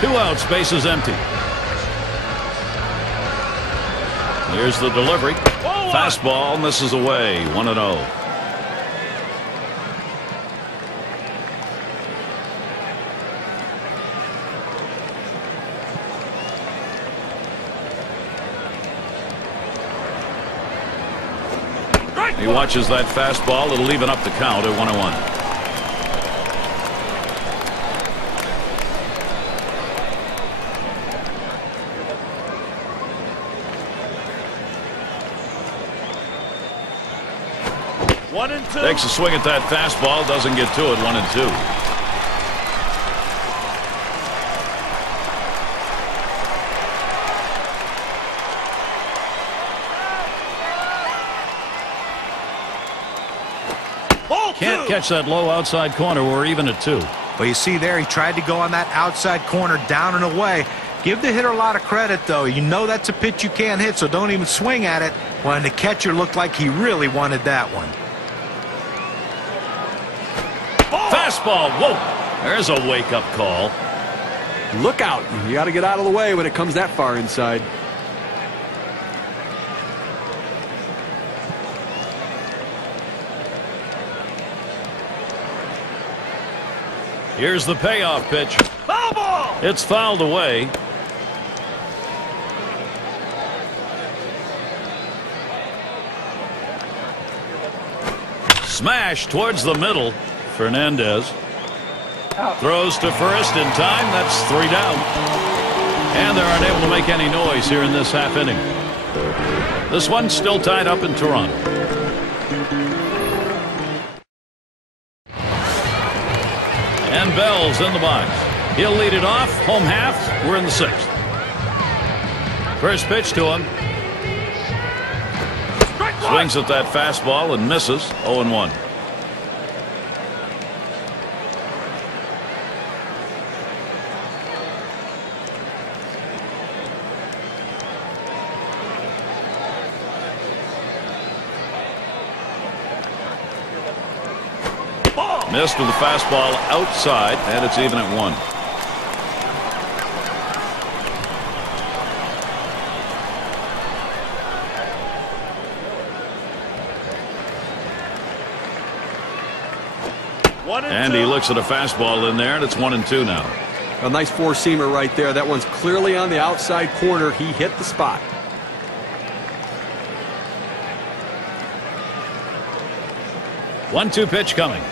Two out, space is empty. Here's the delivery. Fastball misses away. 1-0. He watches that fastball. It'll even up the count at 1-1. Takes a swing at that fastball, doesn't get to it. 1-2. Can't catch that low outside corner. We're even at 2. Well, you see there, he tried to go on that outside corner, down and away. Give the hitter a lot of credit, though. You know that's a pitch you can't hit, so don't even swing at it. When the catcher looked like he really wanted that one. Fastball. Whoa. There's a wake-up call. Look out. You got to get out of the way when it comes that far inside. Here's the payoff pitch. Foul ball! It's fouled away. Smash towards the middle. Fernandez throws to first in time. That's 3 down. And they're unable to make any noise here in this half inning. This one's still tied up in Toronto. And Bell's in the box. He'll lead it off. Home half. We're in the 6th. First pitch to him. Swings at that fastball and misses. 0-1. Missed with the fastball outside, and it's even at 1. And he looks at a fastball in there, and it's 1-2 now. A nice four-seamer right there. That one's clearly on the outside corner. He hit the spot. One-two pitch coming.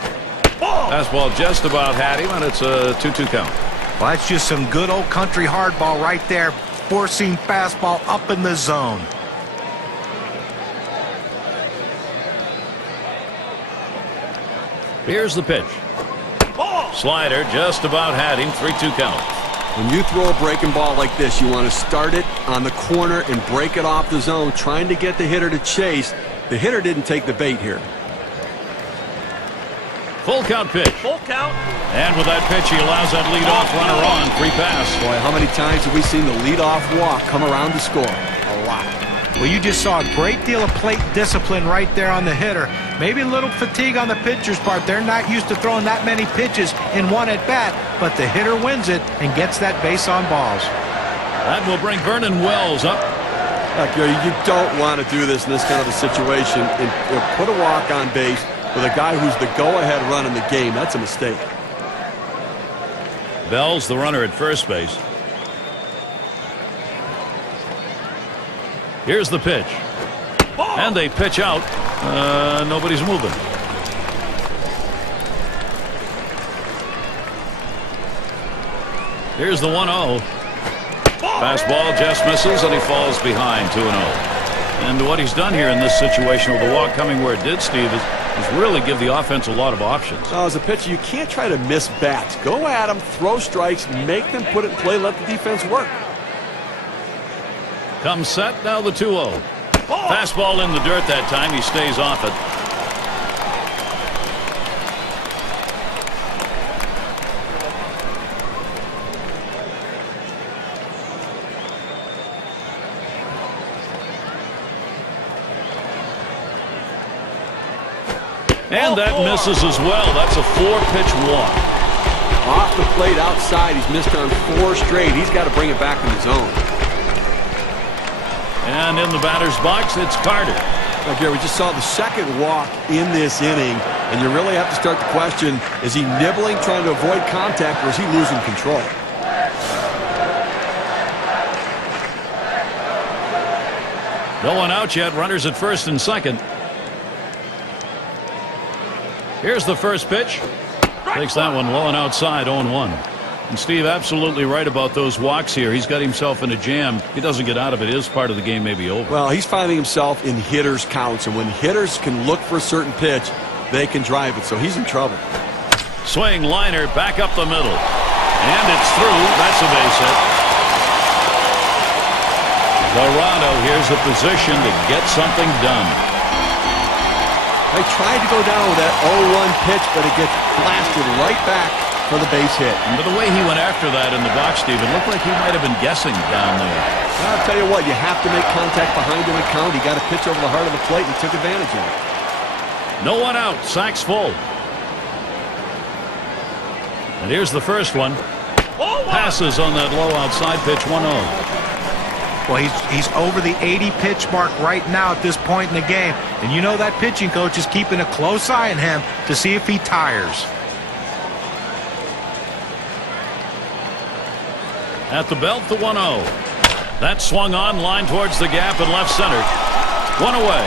Fastball just about had him, and it's a 2-2 count. Well, that's just some good old country hardball right there. Four-seam fastball up in the zone. Here's the pitch. Slider just about had him. 3-2 count. When you throw a breaking ball like this, you want to start it on the corner and break it off the zone, trying to get the hitter to chase. The hitter didn't take the bait here. Full count pitch. Full count. And with that pitch, he allows that leadoff runner on. Free pass. Boy, how many times have we seen the leadoff walk come around to score? A lot. Well, you just saw a great deal of plate discipline right there on the hitter. Maybe a little fatigue on the pitcher's part. They're not used to throwing that many pitches in one at bat, but the hitter wins it and gets that base on balls. That will bring Vernon Wells up. Gary, you don't want to do this in this kind of a situation. And put a walk on base with a guy who's the go-ahead run in the game. That's a mistake. Bell's the runner at first base. Here's the pitch. And they pitch out. Nobody's moving. Here's the 1-0. Fastball just misses, and he falls behind 2-0. And what he's done here in this situation with the walk coming where it did, Steve, is really give the offense a lot of options. As a pitcher, you can't try to miss bats. Go at them, throw strikes, make them put it in play, let the defense work. Comes set, now the 2-0. Fastball in the dirt that time. He stays off it. And that misses as well. That's a 4-pitch walk. Off the plate outside. He's missed on 4 straight. He's got to bring it back in the zone. And in the batter's box, it's Carter. Now, Gary, we just saw the second walk in this inning, and you really have to start the question, is he nibbling, trying to avoid contact, or is he losing control? No one out yet. Runners at first and second. Here's the first pitch. Takes that one low and outside, 0-1. And Steve, absolutely right about those walks here. He's got himself in a jam. If he doesn't get out of it, his part of the game may be over. Well, he's finding himself in hitters' counts, and when hitters can look for a certain pitch, they can drive it, so he's in trouble. Swing liner back up the middle. And it's through. That's a base hit. Toronto here's a position to get something done. They tried to go down with that 0-1 pitch, but it gets blasted right back for the base hit. But the way he went after that in the box, Steve, it looked like he might have been guessing down there. I'll tell you what, you have to make contact behind him and count. He got a pitch over the heart of the plate and took advantage of it. No one out. Sack's full. And here's the first one. Passes on that low outside pitch, 1-0. Well, he's over the 80-pitch mark right now at this point in the game. And you know that pitching coach is keeping a close eye on him to see if he tires. At the belt, the 1-0. That swung on, line towards the gap in left center. One away.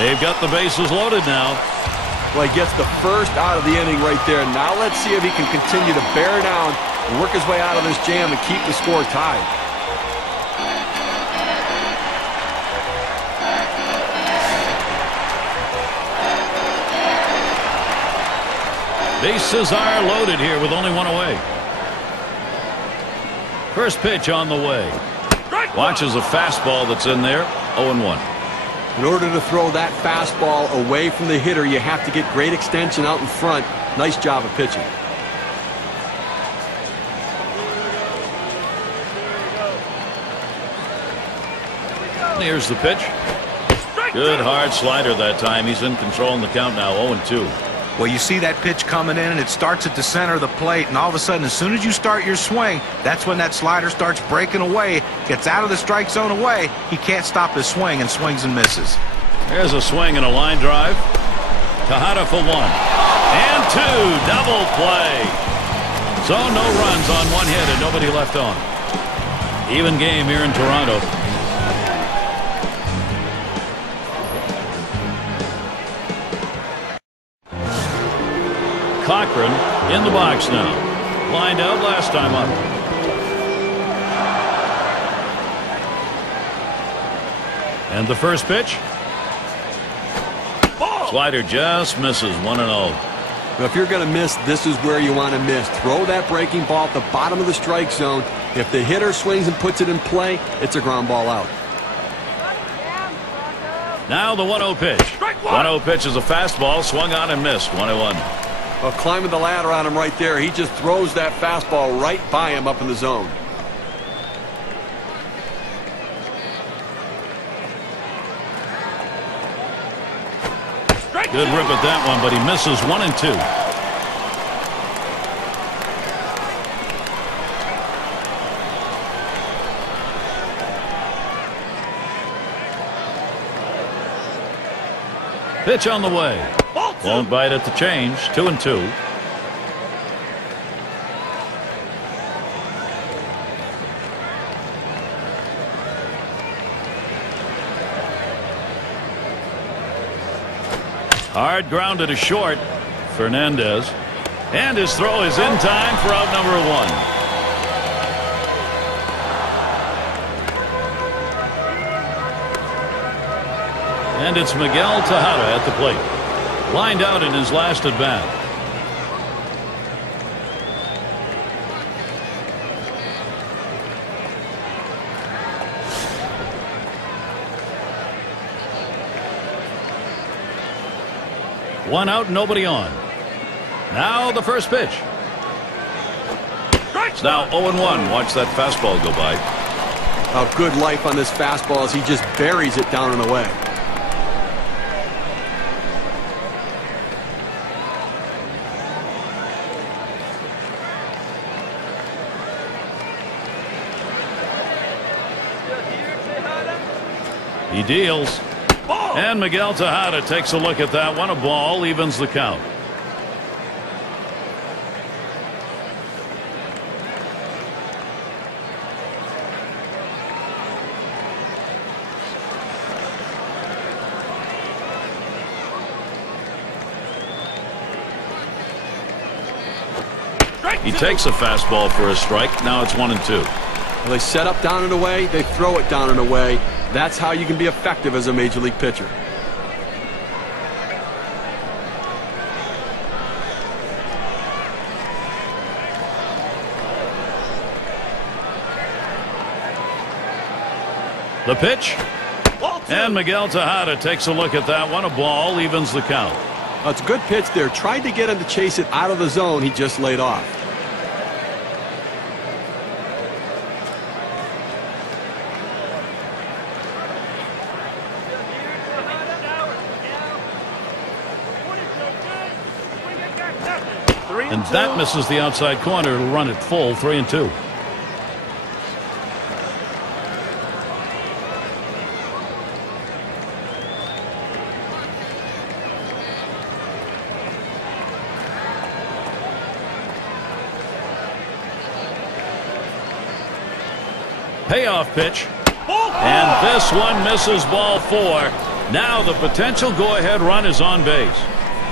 They've got the bases loaded now. Well, he gets the first out of the inning right there. Now let's see if he can continue to bear down and work his way out of this jam and keep the score tied. Bases are loaded here with only one away. First pitch on the way. Watches a fastball that's in there. 0-1. In order to throw that fastball away from the hitter, you have to get great extension out in front. Nice job of pitching. Here's the pitch. Good hard slider that time. He's in control in the count now. 0-2. Well, you see that pitch coming in, and it starts at the center of the plate, and all of a sudden, as soon as you start your swing, that's when that slider starts breaking away, gets out of the strike zone away. He can't stop his swing and swings and misses. Here's a swing and a line drive. Tejada for 1 and 2. Double play. So no runs on 1 hit and nobody left on. Even game here in Toronto. Cochran in the box now. Lined out last time up. And the first pitch. Slider just misses 1-0. Now, if you're going to miss, this is where you want to miss. Throw that breaking ball at the bottom of the strike zone. If the hitter swings and puts it in play, it's a ground ball out. Now the 1-0 pitch. 1-0 pitch is a fastball, swung on and missed. 1-1. Well, climbing the ladder on him right there. He just throws that fastball right by him up in the zone. Good rip at that one, but he misses 1 and 2. Pitch on the way. Won't bite at the change. 2 and 2. Hard grounded to short. Fernandez. And his throw is in time for out number 1. And it's Miguel Tejada at the plate. Lined out in his last at bat. One out, nobody on. Now the first pitch. It's now 0-1. Watch that fastball go by. A good life on this fastball as he just buries it down and away. He deals. And Miguel Tejada takes a look at that one. A ball evens the count. He takes a fastball for a strike. Now it's 1 and 2. Well, they set up down and away. They throw it down and away. That's how you can be effective as a major league pitcher. The pitch. And Miguel Tejada takes a look at that one. A ball evens the count. Well, it's a good pitch there. Tried to get him to chase it out of the zone. He just laid off. And that misses the outside corner. It'll run it full. 3 and 2. Payoff pitch. And this one misses ball 4. Now the potential go-ahead run is on base.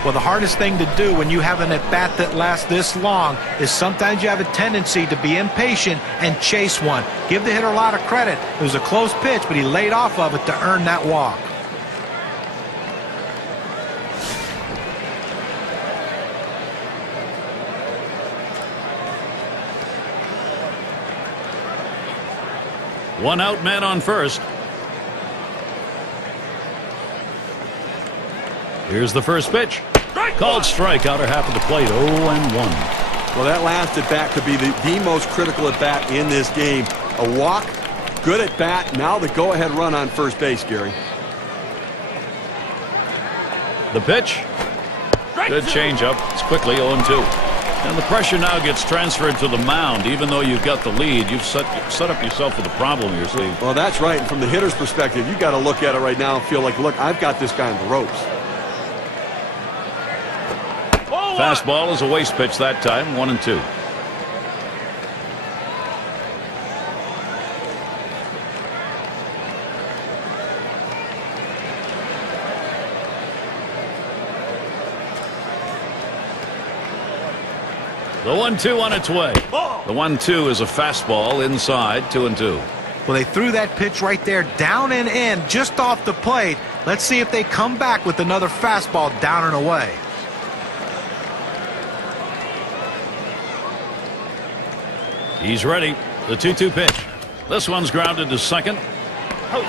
Well, the hardest thing to do when you have an at-bat that lasts this long is sometimes you have a tendency to be impatient and chase one. Give the hitter a lot of credit. It was a close pitch, but he laid off of it to earn that walk. One out, man on first. Here's the first pitch. Called strike, outer half of the plate. 0-1. Well, that last at bat could be the most critical at bat in this game. A walk, good at bat. Now the go-ahead run on first base, Gary. The pitch. Good changeup. It's quickly 0-2. And the pressure now gets transferred to the mound. Even though you've got the lead, you've set up yourself with a problem here, Steve. Well, that's right. And from the hitter's perspective, you've got to look at it right now and feel like, look, I've got this guy on the ropes. Fastball is a waste pitch that time, 1-2. The 1-2 on its way. The 1-2 is a fastball inside, 2-2. Well, they threw that pitch right there down and in just off the plate. Let's see if they come back with another fastball down and away. He's ready. The 2-2 pitch. This one's grounded to second.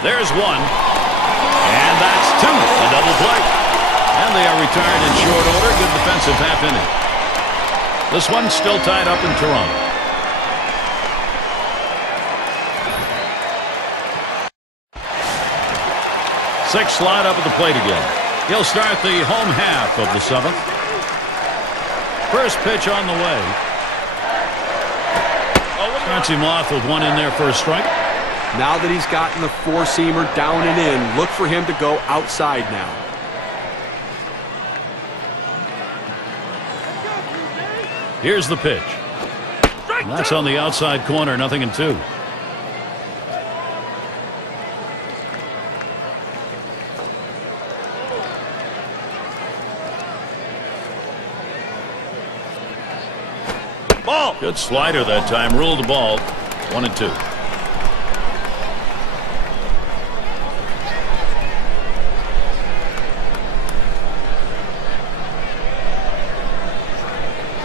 There's one. And that's two. A double play. And they are retired in short order. Good defensive half inning. This one's still tied up in Toronto. Sixth slide up at the plate again. He'll start the home half of the seventh. First pitch on the way. Starts him off with one in there for a strike. Now that he's gotten the four-seamer down and in, look for him to go outside now. Here's the pitch. And that's on the outside corner, 0-2. Ball. Good slider that time. Ruled the ball. 1-2.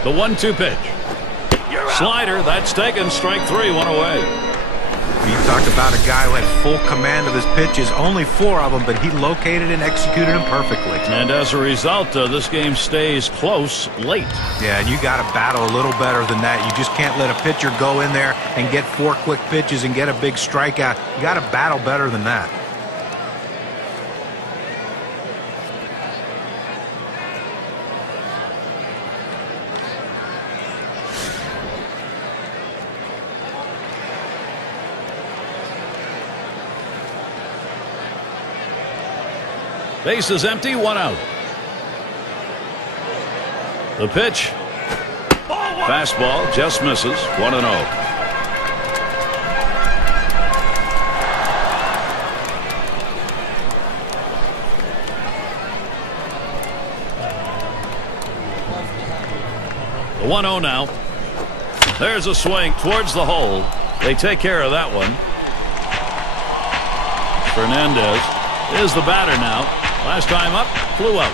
The 1-2 pitch. Slider, that's taken. Strike three, one away. You talked about a guy who had full command of his pitches, only 4 of them, but he located and executed them perfectly. And as a result, this game stays close late. Yeah, and you got to battle a little better than that. You just can't let a pitcher go in there and get 4 quick pitches and get a big strikeout. You got to battle better than that. Base is empty, 1 out. The pitch. Fastball just misses, 1-0. The 1-0 now. There's a swing towards the hole. They take care of that one. Fernandez is the batter now. Last time up, flew out.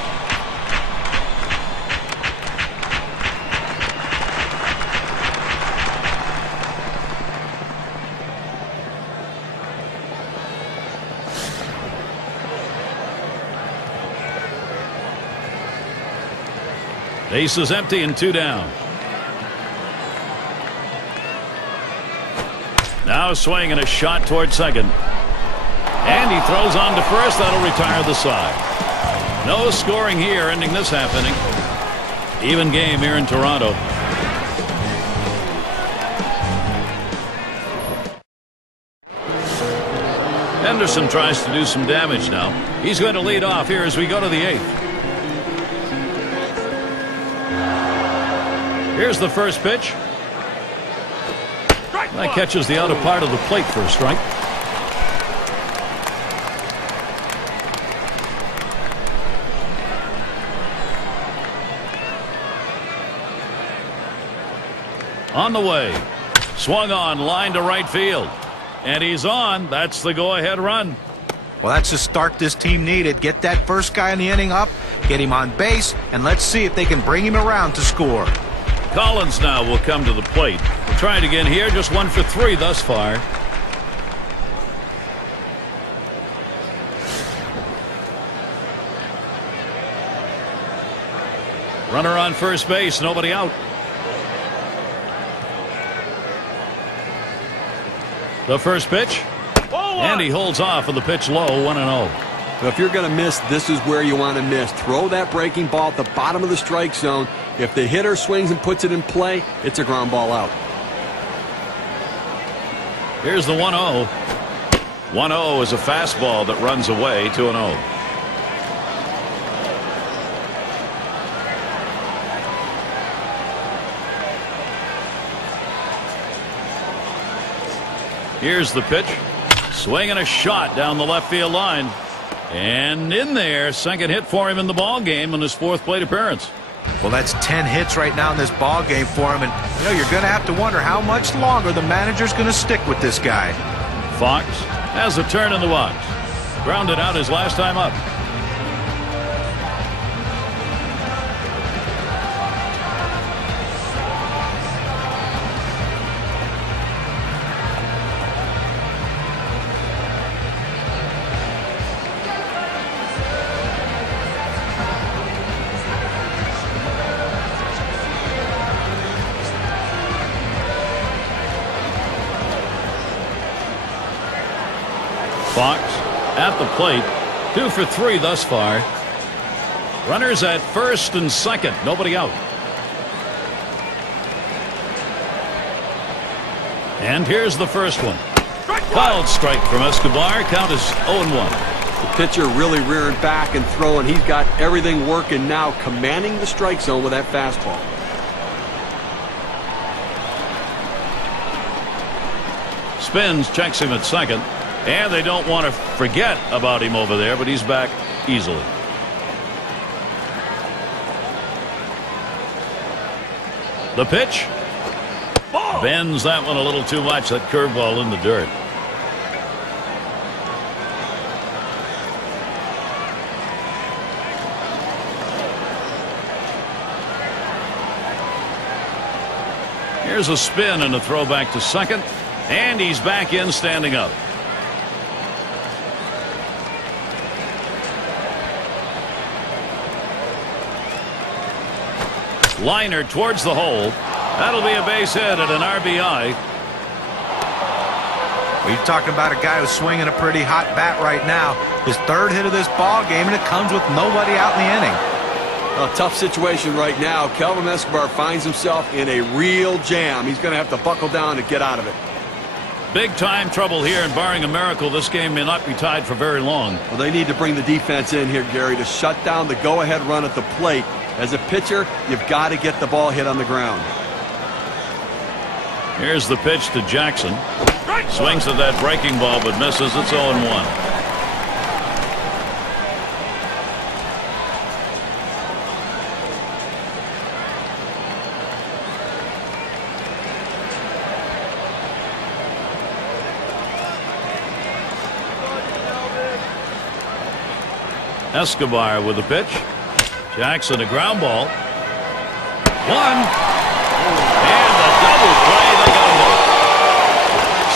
Base is empty and 2 down. Now a swing and a shot toward second. And he throws on to first. That'll retire the side. No scoring here, ending this half inning. Even game here in Toronto. Henderson tries to do some damage now. He's going to lead off here as we go to the 8th. Here's the first pitch. That catches the outer part of the plate for a strike. On the way. Swung on, line to right field. And he's on. That's the go-ahead run. Well, that's the start this team needed. Get that first guy in the inning up, get him on base, and let's see if they can bring him around to score. Collins now will come to the plate. We're trying again here. Just 1 for 3 thus far. Runner on first base. Nobody out. The first pitch. And he holds off with the pitch low, 1-0. But if you're going to miss, this is where you want to miss. Throw that breaking ball at the bottom of the strike zone. If the hitter swings and puts it in play, it's a ground ball out. Here's the 1-0. 1-0 is a fastball that runs away, 2-0. Here's the pitch. Swing and a shot down the left field line. And in there, second hit for him in the ball game in his fourth plate appearance. Well, that's 10 hits right now in this ball game for him, and you're going to have to wonder how much longer the manager's going to stick with this guy. Fox has a turn in the box. Grounded out his last time up. Fox at the plate, 2 for 3 thus far. Runners at first and second, nobody out. And here's the first one. Fouled strike from Escobar. Count is 0-1. The pitcher really rearing back and throwing. He's got everything working now, commanding the strike zone with that fastball. Spins, checks him at second. And they don't want to forget about him over there, but he's back easily. The pitch. Bends that one a little too much, that curveball in the dirt. Here's a spin and a throw back to second. And he's back in standing up. Liner towards the hole. That'll be a base hit and an RBI. Well, you're talking about a guy who's swinging a pretty hot bat right now. His third hit of this ball game, and it comes with nobody out in the inning. A tough situation right now. Kelvin Escobar finds himself in a real jam. He's going to have to buckle down to get out of it. Big time trouble here, and barring a miracle, this game may not be tied for very long. Well, they need to bring the defense in here, Gary, to shut down the go-ahead run at the plate. As a pitcher, you've got to get the ball hit on the ground. Here's the pitch to Jackson. Swings at that breaking ball, but misses. It's 0-1. Escobar with the pitch. Jackson, a ground ball. 1. And a double play. They got him.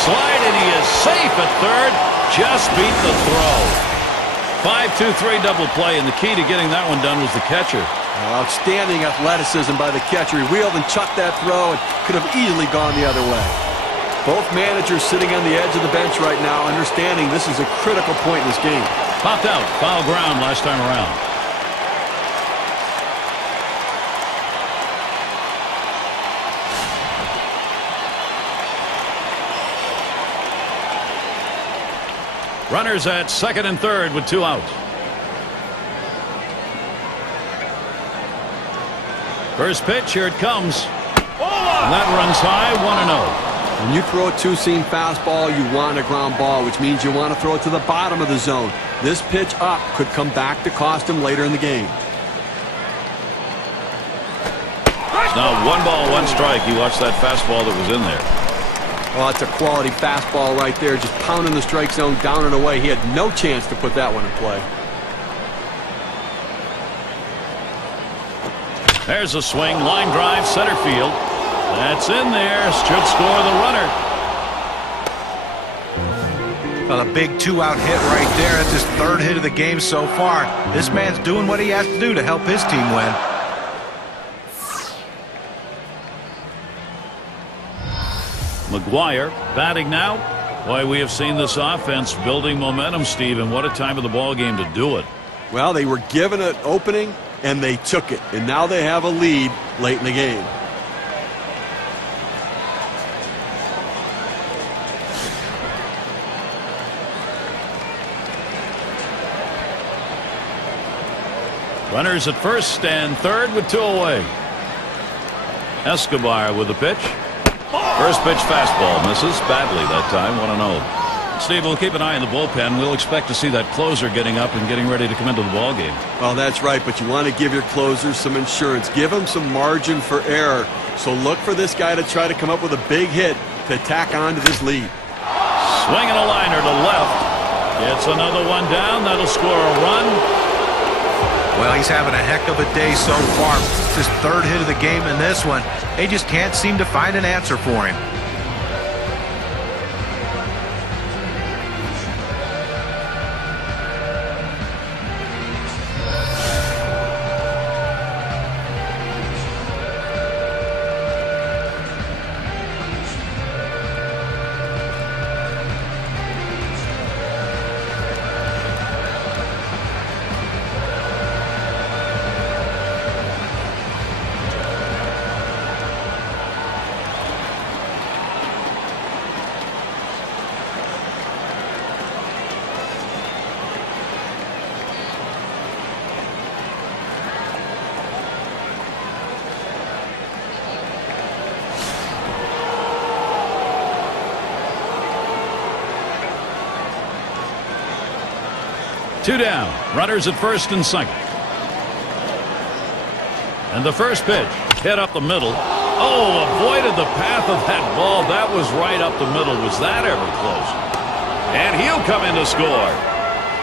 Slide, and he is safe at third. Just beat the throw. 5-2-3 double play, and the key to getting that one done was the catcher. Outstanding athleticism by the catcher. He wheeled and chucked that throw and could have easily gone the other way. Both managers sitting on the edge of the bench right now, understanding this is a critical point in this game. Popped out. Foul ground last time around. Runners at second and third with 2 outs. First pitch, here it comes. And that runs high, 1-0. When you throw a two-seam fastball, you want a ground ball, which means you want to throw it to the bottom of the zone. This pitch up could come back to cost him later in the game. Now 1 ball, 1 strike. You watch that fastball that was in there. Oh, that's a quality fastball right there, just pounding the strike zone down and away. He had no chance to put that one in play. There's a swing, line drive, center field. That's in there. Should score the runner. Well, a big 2-out hit right there. That's his third hit of the game so far. This man's doing what he has to do to help his team win. McGuire batting now. Boy, we have seen this offense building momentum, Steve, and what a time of the ball game to do it. Well, they were given an opening, and they took it. And now they have a lead late in the game. Runners at first and third with 2 away. Escobar with the pitch. First pitch fastball misses badly that time. 1-0. Steve, we'll keep an eye on the bullpen. We'll expect to see that closer getting up and getting ready to come into the ball game. Well, that's right, but you want to give your closers some insurance. Give them some margin for error. So look for this guy to try to come up with a big hit to tack on to this lead. Swinging a liner to left. Gets another one down. That'll score a run. Well, he's having a heck of a day so far. It's his 3rd hit of the game in this one. They just can't seem to find an answer for him. Two down. Runners at first and second. And the first pitch hit up the middle. Oh, avoided the path of that ball. That was right up the middle. Was that ever close? And he'll come in to score.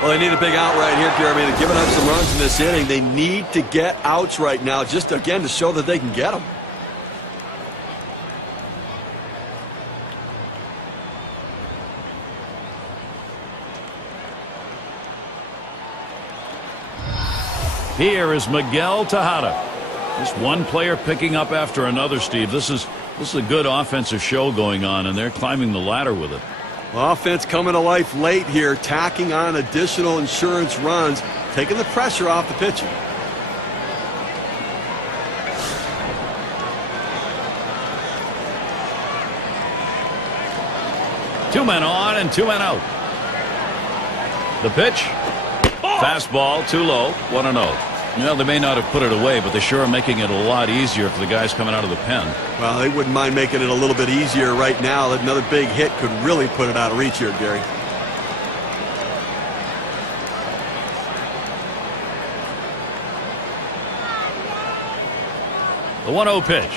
Well, they need a big out right here, Jeremy. They're giving up some runs in this inning. They need to get outs right now, just again to show that they can get them. Here is Miguel Tejada. Just one player picking up after another, Steve. This is a good offensive show going on, and they're climbing the ladder with it. Offense coming to life late here, tacking on additional insurance runs, taking the pressure off the pitching. Two men on and 2 men out. The pitch. Fastball too low. 1-0. Well, they may not have put it away, but they sure are making it a lot easier for the guys coming out of the pen. Well, they wouldn't mind making it a little bit easier right now. Another big hit could really put it out of reach here, Gary. The 1-0 pitch.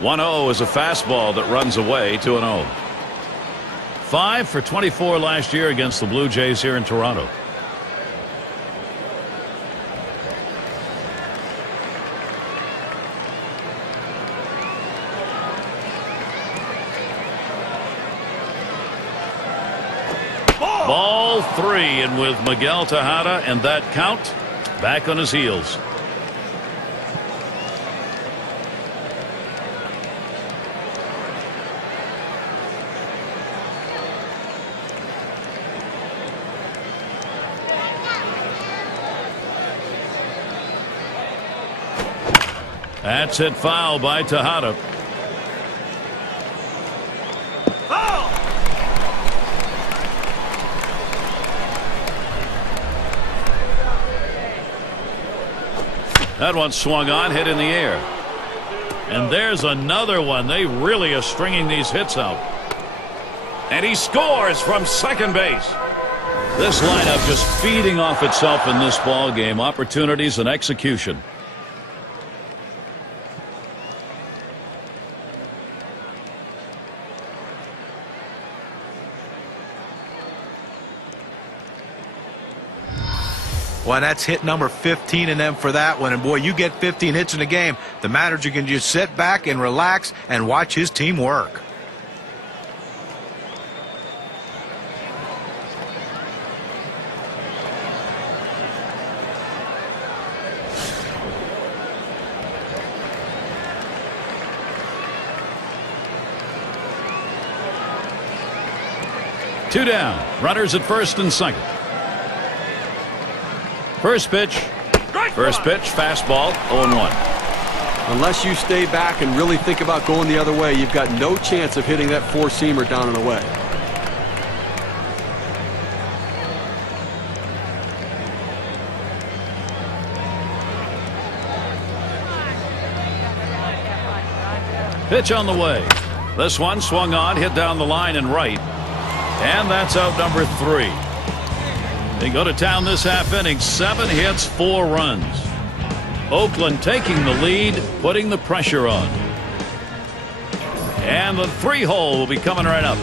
1-0 is a fastball that runs away. 2-0. 5 for 24 last year against the Blue Jays here in Toronto. Ball 3, and with Miguel Tejada and that count, back on his heels. That's hit foul by Tejada. That one swung on, hit in the air. And there's another one. They really are stringing these hits out. And he scores from second base. This lineup just feeding off itself in this ball game. Opportunities and execution. Well, that's hit number 15 in them for that one. And, boy, you get 15 hits in a game. The manager can just sit back and relax and watch his team work. 2 down. Runners at first and second. First pitch. Fastball, 0-1. Unless you stay back and really think about going the other way, you've got no chance of hitting that four-seamer down and away. Pitch on the way. This one swung on, hit down the line and right. And that's out number 3. They go to town this half inning. 7 hits, 4 runs. Oakland taking the lead, putting the pressure on. And the 3-hole will be coming right up.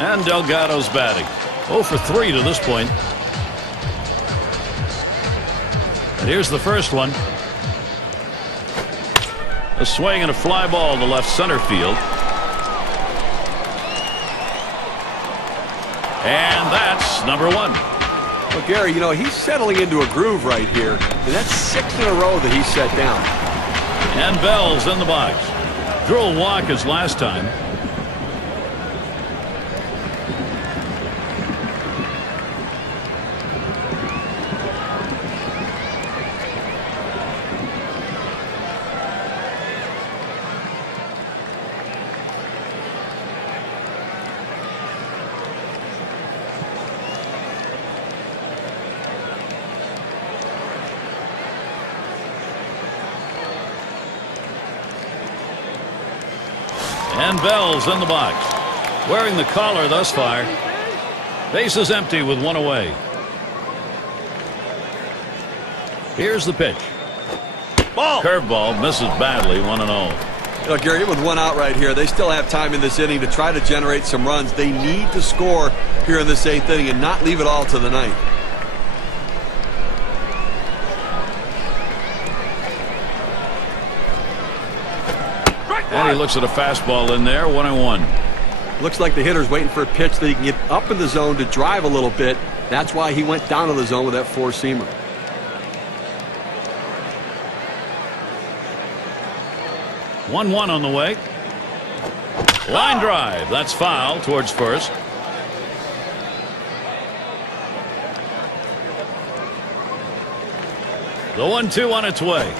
And Delgado's batting. 0 for 3 to this point. And here's the first one. A swing and a fly ball to left center field. And that's number 1. Well, Gary, you know, he's settling into a groove right here. And that's 6 in a row that he's set down. And Bell's in the box. Drew a walk as last time. And Bell's in the box. Wearing the collar thus far. Bases empty with 1 away. Here's the pitch. Ball. Curveball misses badly, 1-0. You know, Gary, with 1 out right here, they still have time in this inning to try to generate some runs. They need to score here in this 8th inning and not leave it all to the 9th. And he looks at a fastball in there, 1-1. Looks like the hitter's waiting for a pitch that he can get up in the zone to drive a little bit. That's why he went down to the zone with that four-seamer. One on the way. Line drive. That's foul towards first. The 1-2 on its way.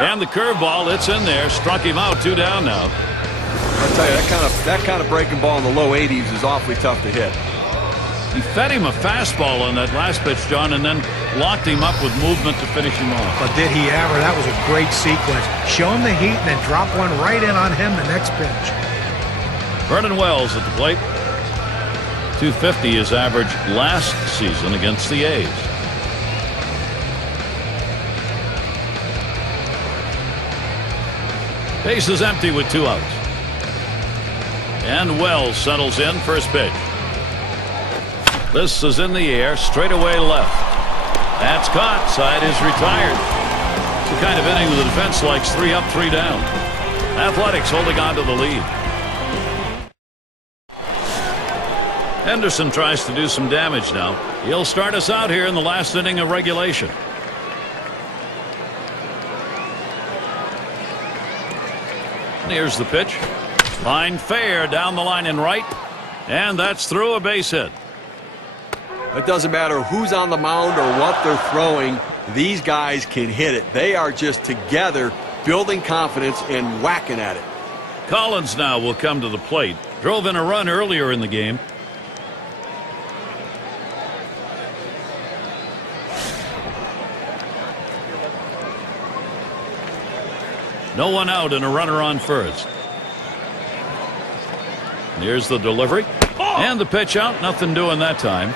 And the curveball, it's in there. Struck him out. 2 down now. I'll tell you, that kind of breaking ball in the low 80s is awfully tough to hit. He fed him a fastball on that last pitch, John, and then locked him up with movement to finish him off. But did he ever? That was a great sequence. Show him the heat and then drop one right in on him the next pitch. Vernon Wells at the plate. 250 his average last season against the A's. Base is empty with 2 outs. And Wells settles in. First pitch. This is in the air. Straight away left. That's caught. Side is retired. It's the kind of inning the defense likes. 3 up, 3 down. Athletics holding on to the lead. Henderson tries to do some damage now. He'll start us out here in the last inning of regulation. Here's the pitch. Line fair down the line and right. And that's through, a base hit. It doesn't matter who's on the mound or what they're throwing. These guys can hit it. They are just together building confidence and whacking at it. Collins now will come to the plate. Drove in a run earlier in the game. No one out and a runner on first. Here's the delivery. And the pitch out. Nothing doing that time.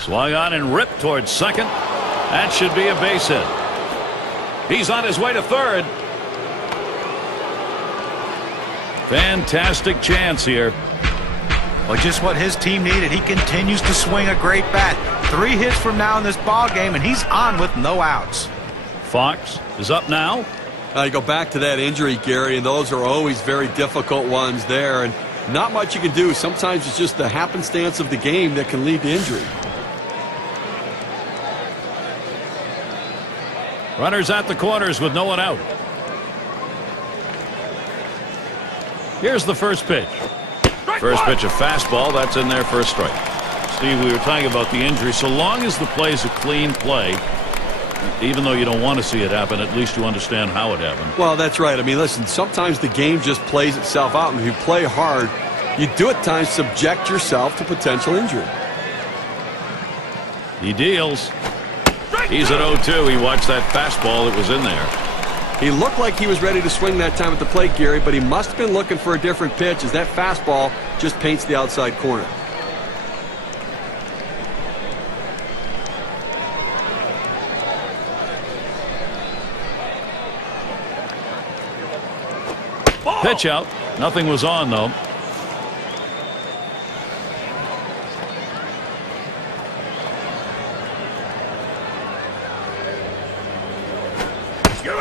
Swung on and ripped towards second. That should be a base hit. He's on his way to third. Fantastic chance here. Well, just what his team needed. He continues to swing a great bat. 3 hits from now in this ball game, and he's on with no outs. Fox is up now. You go back to that injury, Gary, and those are always very difficult ones there, and not much you can do. Sometimes it's just the happenstance of the game that can lead to injury. Runners at the corners with no one out. Here's the first pitch. First pitch, a fastball. That's in there for a strike. Steve, we were talking about the injury. So long as the play is a clean play, even though you don't want to see it happen, at least you understand how it happened. Well, that's right. I mean, listen, sometimes the game just plays itself out, and if you play hard, you do at times subject yourself to potential injury. He deals. He's at 0-2. He watched that fastball that was in there. He looked like he was ready to swing that time at the plate, Gary, but he must have been looking for a different pitch as that fastball just paints the outside corner. Pitch out. Nothing was on, though.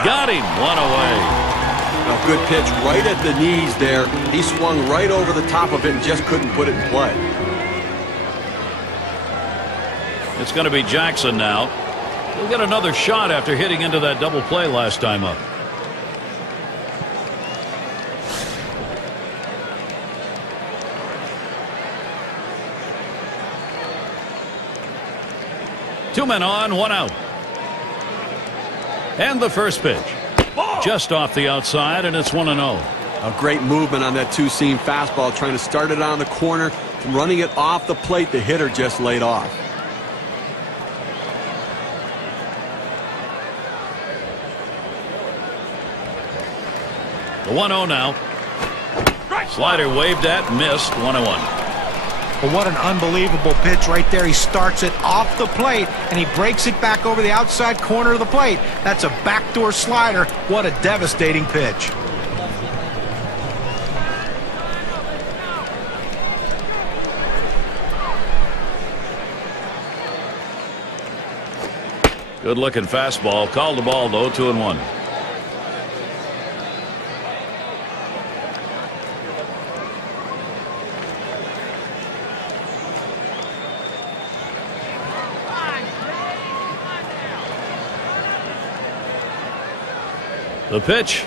Got him. One away. A good pitch right at the knees there. He swung right over the top of it and just couldn't put it in play. It's going to be Jackson now. He'll get another shot after hitting into that double play last time up. Two men on, one out. And the first pitch. Just off the outside, and it's 1-0. A great movement on that two-seam fastball, trying to start it on the corner, running it off the plate. The hitter just laid off. The 1-0 now. Slider waved at, missed. 1-1. But what an unbelievable pitch right there. He starts it off the plate, and he breaks it back over the outside corner of the plate. That's a backdoor slider. What a devastating pitch. Good looking fastball. Called the ball, though. 2-1. The pitch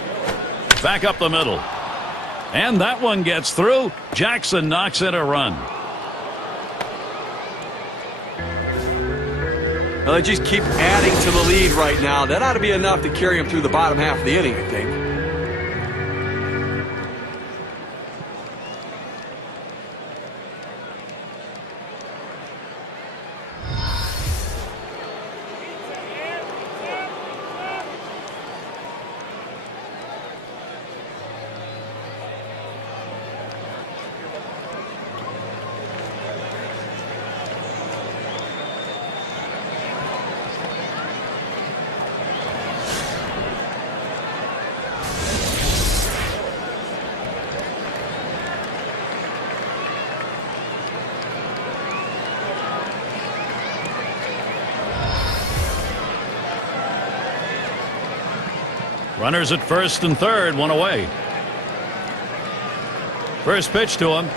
back up the middle, and that one gets through. Jackson knocks in a run. Well, they just keep adding to the lead right now. That ought to be enough to carry him through the bottom half of the inning, I think. Runners at first and third, one away. First pitch to him.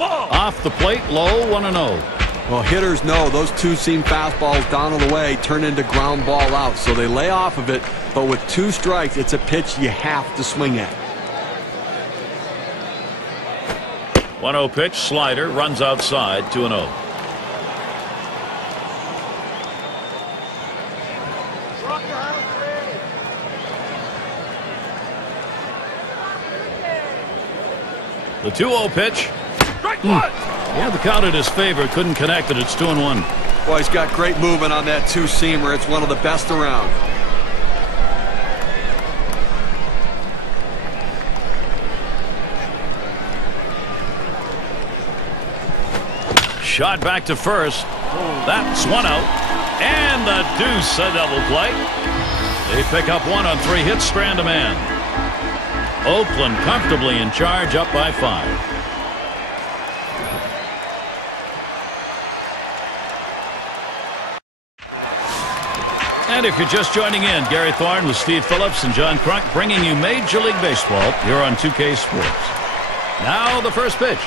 Off the plate, low, 1-0. Well, hitters know those two-seam fastballs down on the way turn into ground ball out, so they lay off of it, but with 2 strikes, it's a pitch you have to swing at. 1-0 pitch, slider, runs outside, 2-0. The 2-0 pitch. Yeah, the count in his favor. Couldn't connect it. It's 2-1. Boy, he's got great movement on that two-seamer. It's one of the best around. Shot back to first. That's one out. And the deuce, a double play. They pick up one on 3 hits, strand a man. Oakland comfortably in charge, up by 5. And if you're just joining in, Gary Thorne with Steve Phillips and John Crunk bringing you Major League Baseball here on 2K Sports. Now the first pitch.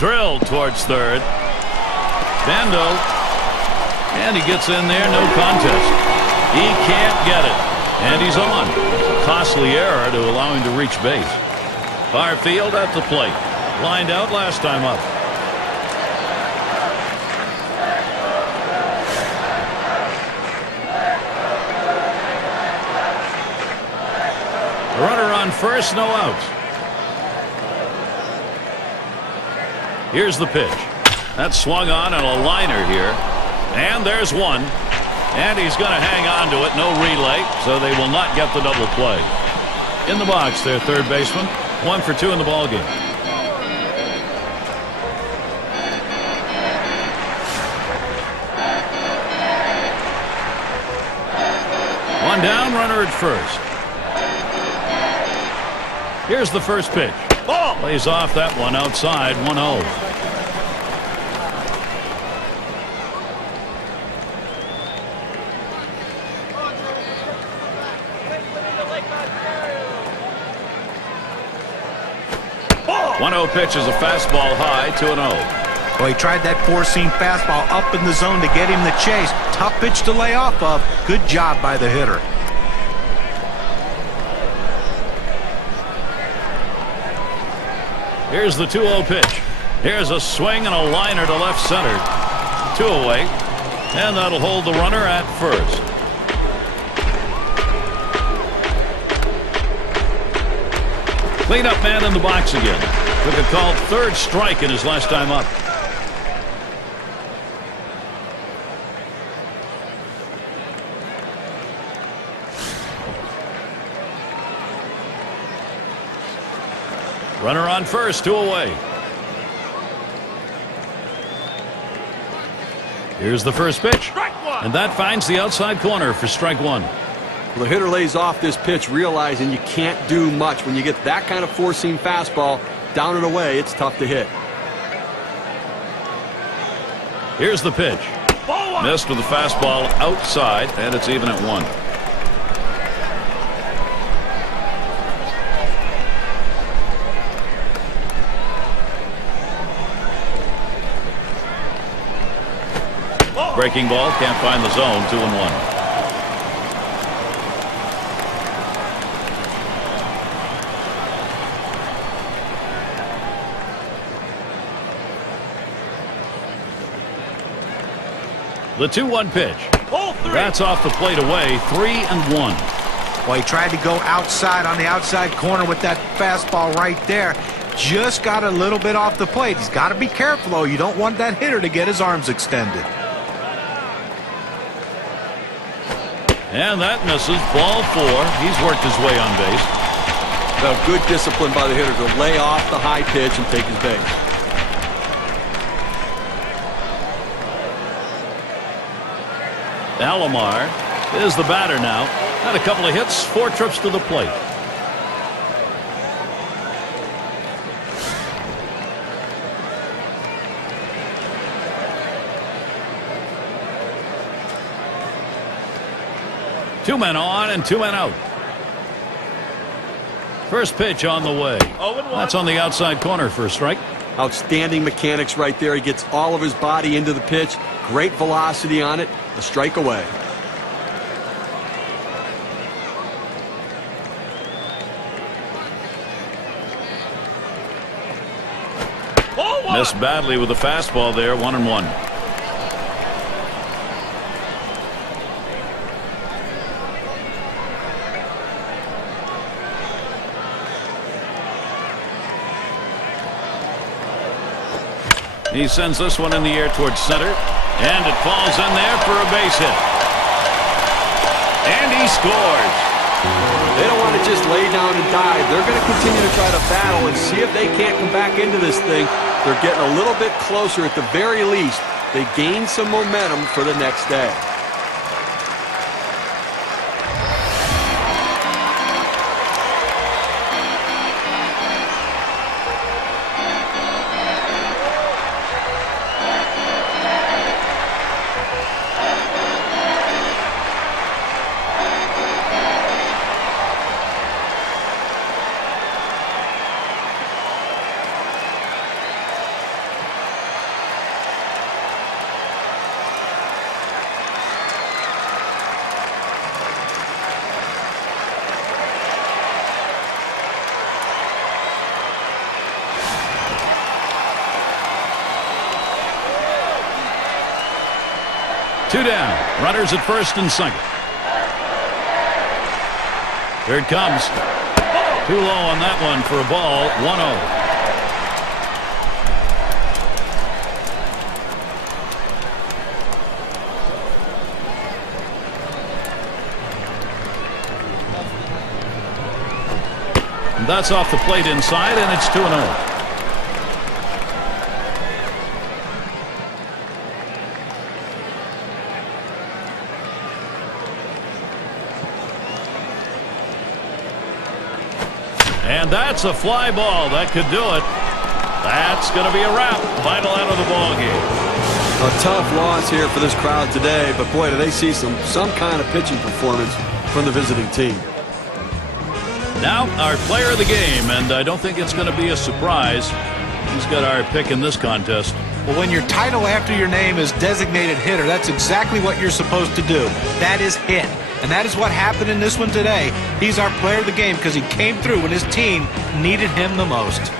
Drilled towards third. Bando. And he gets in there, no contest. He can't get it. And he's on. Costly error to allow him to reach base. Far field at the plate. Lined out last time up. Runner on first, no outs. Here's the pitch. That's swung on a liner here. And there's one. And he's going to hang on to it. No relay, so they will not get the double play. In the box, their third baseman. 1 for 2 in the ballgame. One down, runner at first. Here's the first pitch. Ball. Plays off that one outside, 1-0. Ball. 1-0 pitch is a fastball high, 2-0. Well, he tried that four-seam fastball up in the zone to get him the chase. Tough pitch to lay off of. Good job by the hitter. Here's the 2-0 pitch. Here's a swing and a liner to left center. 2 away. And that'll hold the runner at first. Cleanup man in the box again. Took a called third strike in his last time up. Runner on first, 2 away. Here's the first pitch. And that finds the outside corner for strike 1. Well, the hitter lays off this pitch, realizing you can't do much. When you get that kind of four-seam fastball down and away, it's tough to hit. Here's the pitch. Missed with the fastball outside, and it's even at 1. Breaking ball, can't find the zone, 2-1. The 2-1 pitch. That's off the plate away, 3-1. Well, he tried to go outside on the outside corner with that fastball right there. Just got a little bit off the plate. He's got to be careful, though. You don't want that hitter to get his arms extended. And that misses. Ball 4. He's worked his way on base. Well, good discipline by the hitter to lay off the high pitch and take his base. Alomar is the batter now. Had a couple of hits, 4 trips to the plate. Two men on and 2 men out. First pitch on the way. That's on the outside corner for a strike. Outstanding mechanics right there. He gets all of his body into the pitch. Great velocity on it. A strike away. Missed badly with the fastball there, 1-1. He sends this one in the air towards center, and it falls in there for a base hit. And he scores. They don't want to just lay down and die. They're going to continue to try to battle and see if they can't come back into this thing. They're getting a little bit closer at the very least. They gain some momentum for the next day. Two down. Runners at first and second. Here it comes. Too low on that one for a ball. 1-0. And that's off the plate inside, and it's 2-0. And that's a fly ball. That could do it. That's going to be a wrap. Final out of the ball game. A tough loss here for this crowd today, but boy, do they see some kind of pitching performance from the visiting team. Now our player of the game, and I don't think it's going to be a surprise. He's got our pick in this contest. Well, when your title after your name is designated hitter, that's exactly what you're supposed to do. That is hit. And that is what happened in this one today. He's our player of the game because he came through when his team needed him the most.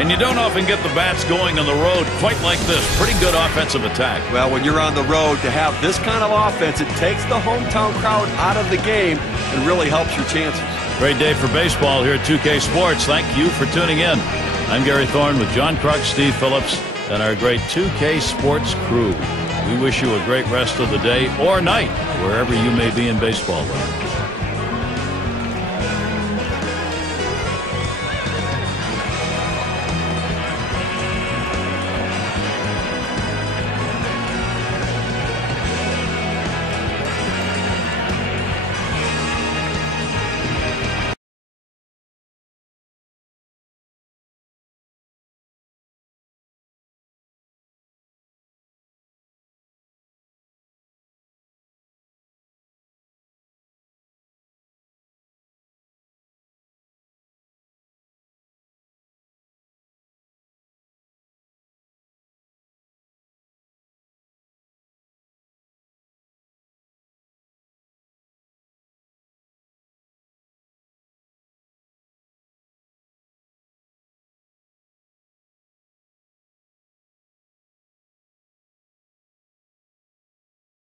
And you don't often get the bats going on the road quite like this. Pretty good offensive attack. Well, when you're on the road, to have this kind of offense, it takes the hometown crowd out of the game and really helps your chances. Great day for baseball here at 2K Sports. Thank you for tuning in. I'm Gary Thorne with John Kruk, Steve Phillips, and our great 2K Sports crew. We wish you a great rest of the day or night, wherever you may be in baseball land.